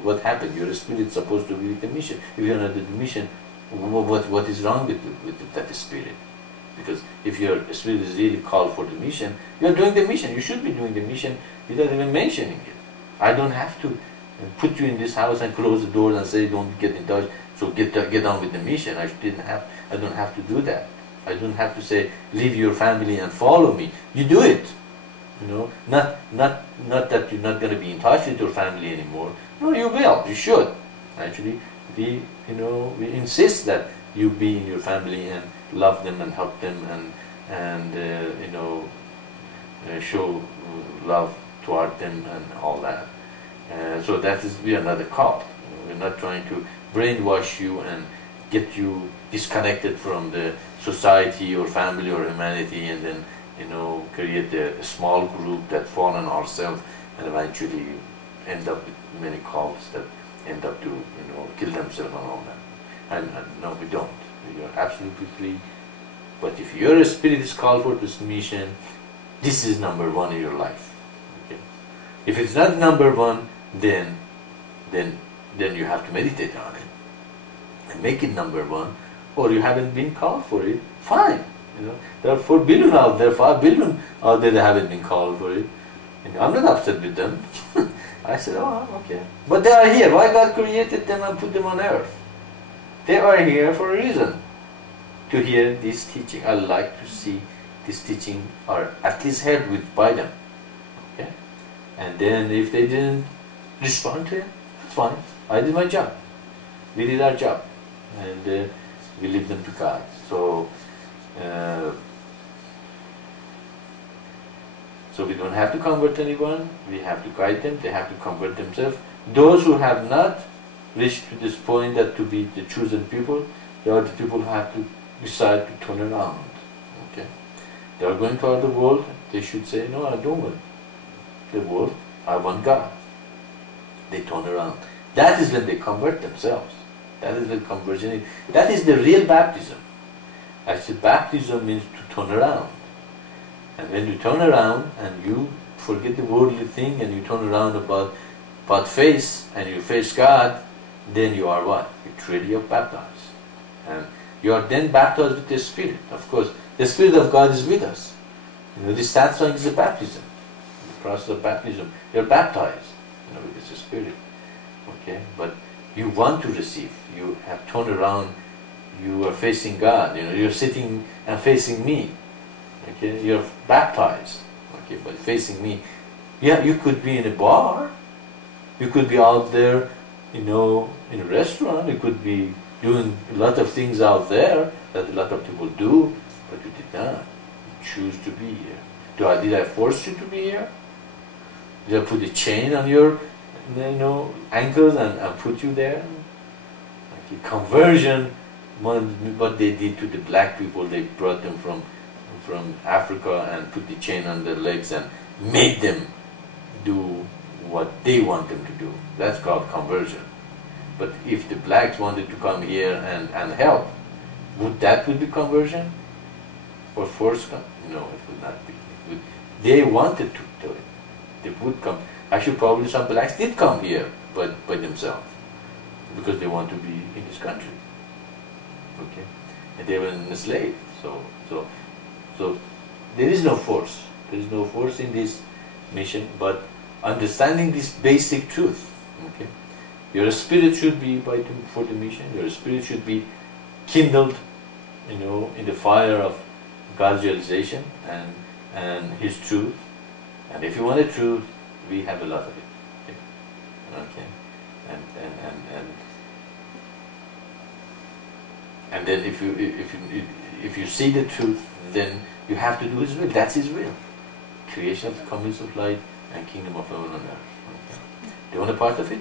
What happened? Your spirit is supposed to be with the mission. If you're not at the mission, what is wrong with that spirit? Because if your spirit is really called for the mission, you're doing the mission. You should be doing the mission without even mentioning it. I don't have to put you in this house and close the doors and say don't get in touch. So get on with the mission. I don't have to do that. I don't have to say, leave your family and follow me. You do it. Not that you're not going to be in touch with your family anymore. No, you will. You should. Actually, we insist that you be in your family and love them and help them and show love toward them and all that. So that is, we are not a cult. We're not trying to brainwash you and get you disconnected from the society or family or humanity, and then create a small group that fall on ourselves, and eventually end up with many cults that end up to kill themselves and all that. And no, we don't. We are absolutely free. But if your spirit is called for this mission, this is number one in your life. Okay? If it's not number one, then you have to meditate on it and make it number one, or you haven't been called for it. Fine. There are 4 billion out there, 5 billion out there that haven't been called for it. And I'm not upset with them. I said, oh, okay. But they are here. Why God created them and put them on earth? They are here for a reason. To hear this teaching. I like to see this teaching, or at least heard by them. Okay? And then if they didn't respond to it, that's fine. I did my job. We did our job. And we leave them to God. So we don't have to convert anyone. We have to guide them. They have to convert themselves. Those who have not reached to this point that to be the chosen people, they are the people who have to decide to turn around. Okay? They are going toward the world. They should say, no, I don't want the world. I want God. They turn around. That is when they convert themselves. That is the conversion. That is the real baptism. Actually, baptism means to turn around. And when you turn around and you forget the worldly thing and you turn around about face and you face God, then you are what? You truly are baptized. And you are then baptized with the Spirit. Of course, the Spirit of God is with us. This satsang is a baptism. The process of baptism. You are baptized with the Spirit. Okay? But you want to receive. You have turned around. You are facing God. You're sitting and facing me. Okay? You're baptized. Okay? But facing me. Yeah, you could be in a bar. You could be out there, in a restaurant. You could be doing a lot of things out there that a lot of people do, but you did not. You choose to be here. Did I force you to be here? Did I put a chain on your ankles and put you there? Okay. Conversion, what they did to the black people, they brought them from Africa and put the chain on their legs and made them do what they want them to do. That's called conversion. But if the blacks wanted to come here and help, would be conversion? Or forced? No, it would not be. They wanted to do it. They would come. Actually, probably some blacks did come here by themselves because they want to be in this country. Okay, and they were enslaved. So there is no force. There is no force in this mission, but understanding this basic truth. Okay, your spirit should be for the mission. Your spirit should be kindled, in the fire of God's realization and His truth. And if you want the truth, we have a lot of it. Okay, and then if you see the truth, then you have to do His will. That's His will. Creation of the community of light and kingdom of heaven on earth. Okay. Do you want a part of it?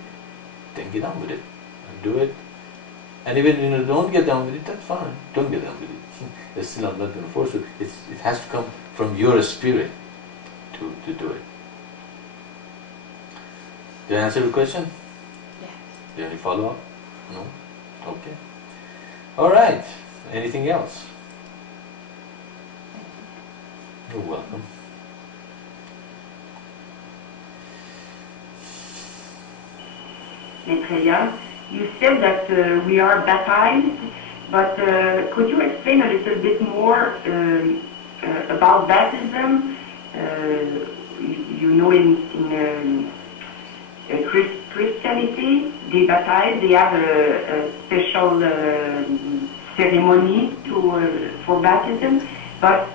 Then get on with it and do it. And even don't get on with it, that's fine. Don't get on with it. It's still, I'm not going to force you. It has to come from your spirit to do it. Did I answer the question? Yes. Do you have any follow-up? No? Okay. All right. Anything else? You're welcome. Très bien. You said that we are baptized, but could you explain a little bit more about baptism? In Christianity, they baptize, they have a special ceremony for baptism, but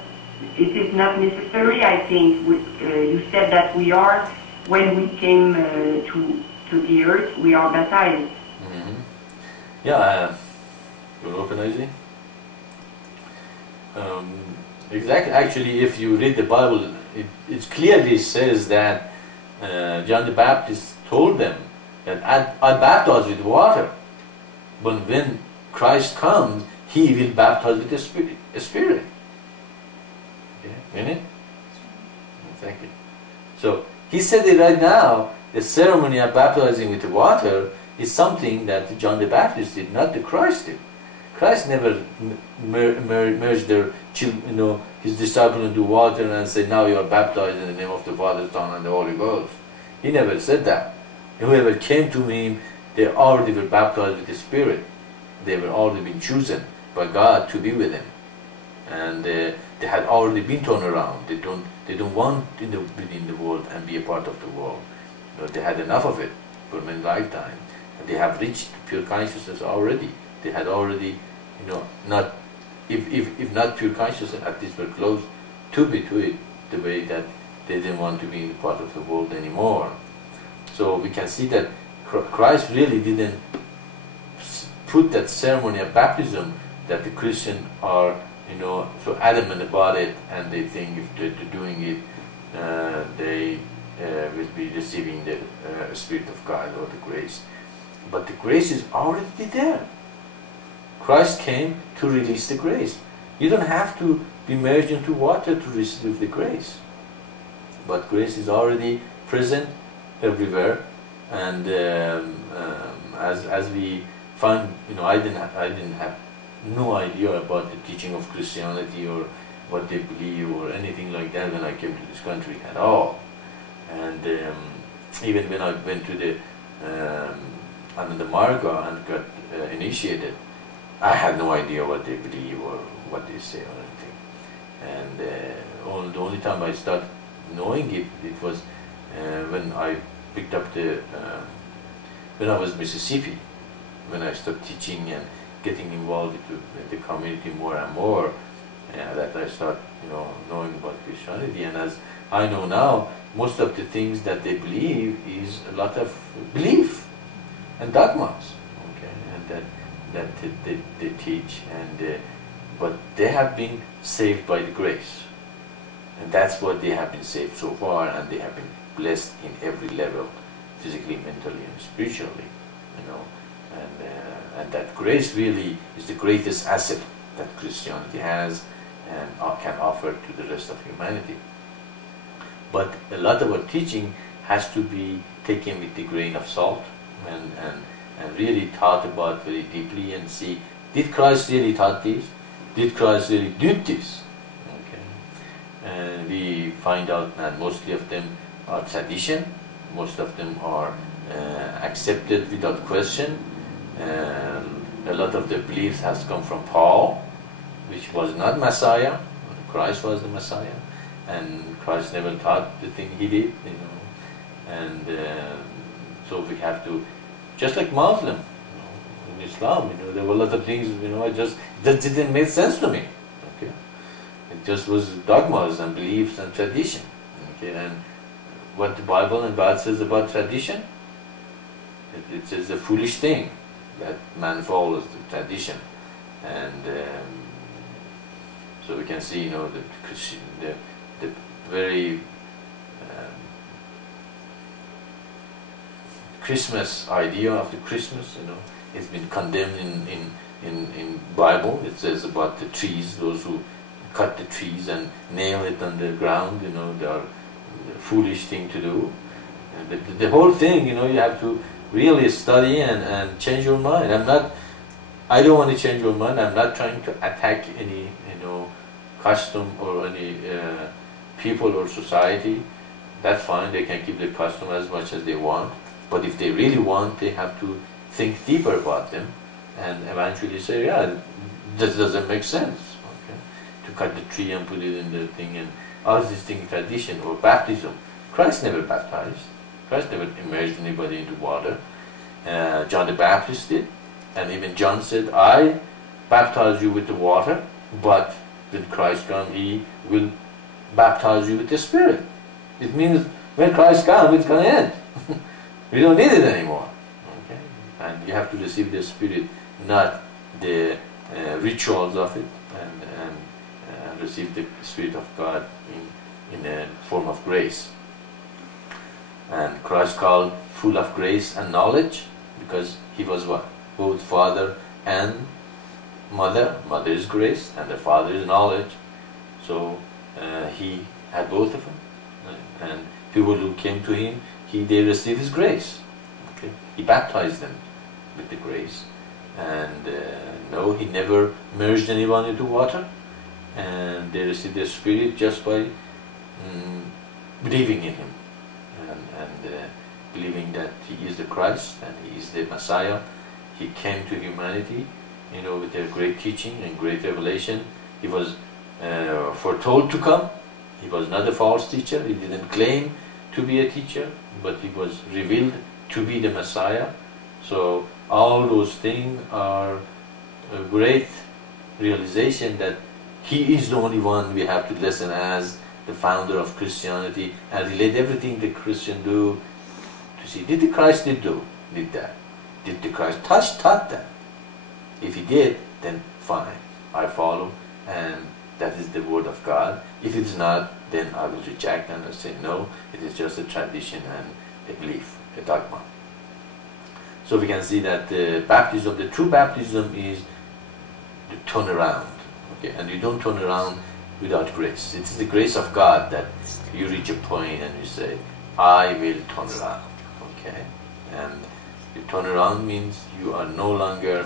it is not necessary. I think you said that we are, when we came to the earth, we are baptized. Mm-hmm. Yeah, you're organizing. Exactly. Actually, if you read the Bible, it clearly says that John the Baptist told them that I baptize with water, but when Christ comes, He will baptize with the Spirit. Okay, isn't it? Thank you. So He said it right now. The ceremony of baptizing with the water is something that John the Baptist did, not the Christ did. Christ never merged their children, his disciples into water and said, now you are baptized in the name of the Father, Son, and the Holy Ghost. He never said that. Whoever came to Him, they already were baptized with the Spirit. They were already been chosen by God to be with Him, and they had already been turned around. They don't want to be in the world and be a part of the world. They had enough of it for many lifetimes. They have reached pure consciousness already. They had already, not if not pure consciousness, at least were close to it, the way that they didn't want to be part of the world anymore. So we can see that Christ really didn't put that ceremony of baptism that the Christians are, so adamant about it, and they think if they're doing it, they will be receiving the Spirit of God or the grace. But the grace is already there. Christ came to release the grace. You don't have to be merged into water to receive the grace. But grace is already present everywhere, and as we find, I didn't have no idea about the teaching of Christianity or what they believe or anything like that when I came to this country at all. And even when I went to the Marga and got initiated, I had no idea what they believe or what they say or anything. And the only time I started knowing it was when I picked up when I was in Mississippi, when I started teaching and getting involved with the community more and more, that I start, knowing about Christianity. And as I know now, most of the things that they believe is a lot of belief and dogmas, okay, and that they teach, and but they have been saved by the grace, and that's what they have been saved so far, and they have been blessed in every level, physically, mentally, and spiritually, and that grace really is the greatest asset that Christianity has and can offer to the rest of humanity. But a lot of our teaching has to be taken with the grain of salt and really thought about very deeply and see, did Christ really taught this? Did Christ really do this? Okay. And we find out that mostly of them are tradition, most of them are accepted without question. A lot of the beliefs has come from Paul, which was not Messiah. Christ was the Messiah, and Christ never taught the thing He did, and so we have to, just like Muslim, in Islam, there were a lot of things, that didn't make sense to me. Okay, it just was dogmas and beliefs and tradition. Okay, and what the Bible and God says about tradition, it says a foolish thing that man follows the tradition, and so we can see, the very Christmas idea of the Christmas, it's been condemned in Bible. It says about the trees, those who cut the trees and nail it on the ground, they are a foolish thing to do. But the whole thing, you have to really study and change your mind. I don't want to change your mind. I'm not trying to attack any, custom or any people or society. That's fine. They can keep the custom as much as they want. But if they really want, they have to think deeper about them and eventually say, yeah, this doesn't make sense. Okay? To cut the tree and put it in the thing, and all this thing, tradition or baptism. Christ never baptized. Christ never immersed anybody into water. John the Baptist did. And even John said, I baptize you with the water, but when Christ comes, He will baptize you with the Spirit. It means when Christ comes, it's going to end. We don't need it anymore. Okay? And you have to receive the Spirit, not the rituals of it, and receive the Spirit of God in a form of grace. And Christ called full of grace and knowledge, because He was what? Both Father and Mother. Mother is grace and the Father is knowledge. So He had both of them. And people who came to Him, they received His grace. Okay? He baptized them with the grace. And no, He never merged anyone into water. And they received the Spirit just by believing in Him. And believing that He is the Christ and He is the Messiah. He came to humanity, with a great teaching and great revelation. He was foretold to come. He was not a false teacher. He didn't claim to be a teacher, but He was revealed to be the Messiah. So all those things are a great realization that He is the only one we have to listen as the founder of Christianity, and relate everything the Christian do to see, did the Christ did that? Did the Christ taught that? If He did, then fine, I follow, and that is the word of God. If it's not, then I will reject and I say no, it is just a tradition and a belief, a dogma. So we can see that the baptism, the true baptism, is the turnaround. Okay, and you don't turn around without grace. It's the grace of God that you reach a point and you say, I will turn around. Okay, and you turn around means you are no longer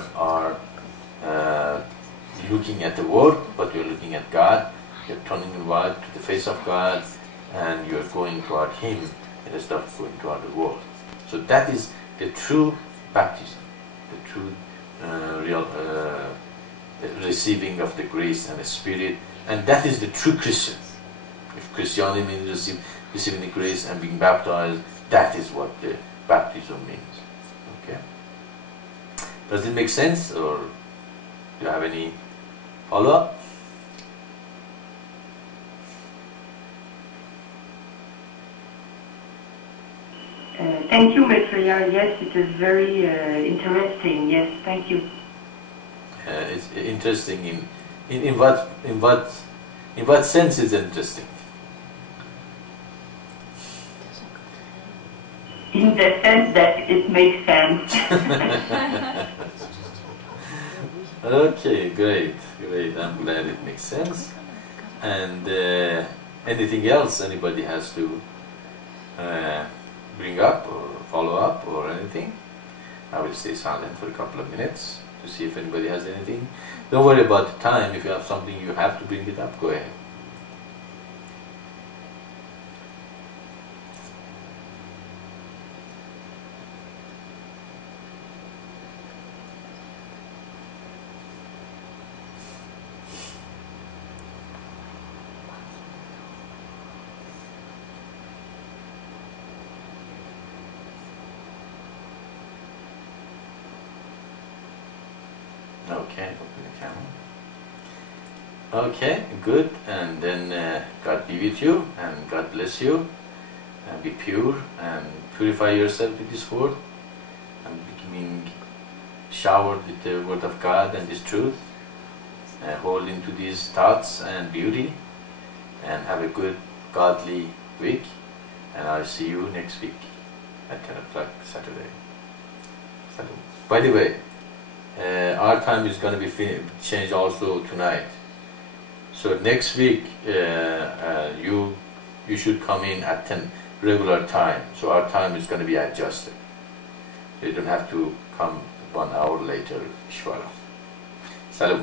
looking at the world, but you're looking at God. You're turning inward to the face of God, and you're going toward Him instead of going toward the world. So that is the true baptism, the true real receiving of the grace and the Spirit, and that is the true Christian. If Christianity means receiving the grace and being baptized, that is what the baptism means. Okay? Does it make sense, or do you have any follow-up? Thank you, Maitreya. Yes, it is very interesting. Yes, thank you. It's interesting in what sense is interesting? In the sense that it makes sense. Okay, great. I'm glad it makes sense. And anything else anybody has to bring up or follow up or anything? I will stay silent for a couple of minutes to see if anybody has anything. Don't worry about the time. If you have something you have to bring it up, go ahead. Okay, open the camera. Okay, good. And then God be with you, and God bless you, and be pure, and purify yourself with this word, and becoming showered with the word of God and this truth, and hold into these thoughts and beauty, and have a good, godly week. And I'll see you next week at 10 o'clock Saturday. By the way, our time is going to be changed also tonight. So next week you should come in at 10 regular time. So our time is going to be adjusted. You don't have to come 1 hour later, inshallah. Salam.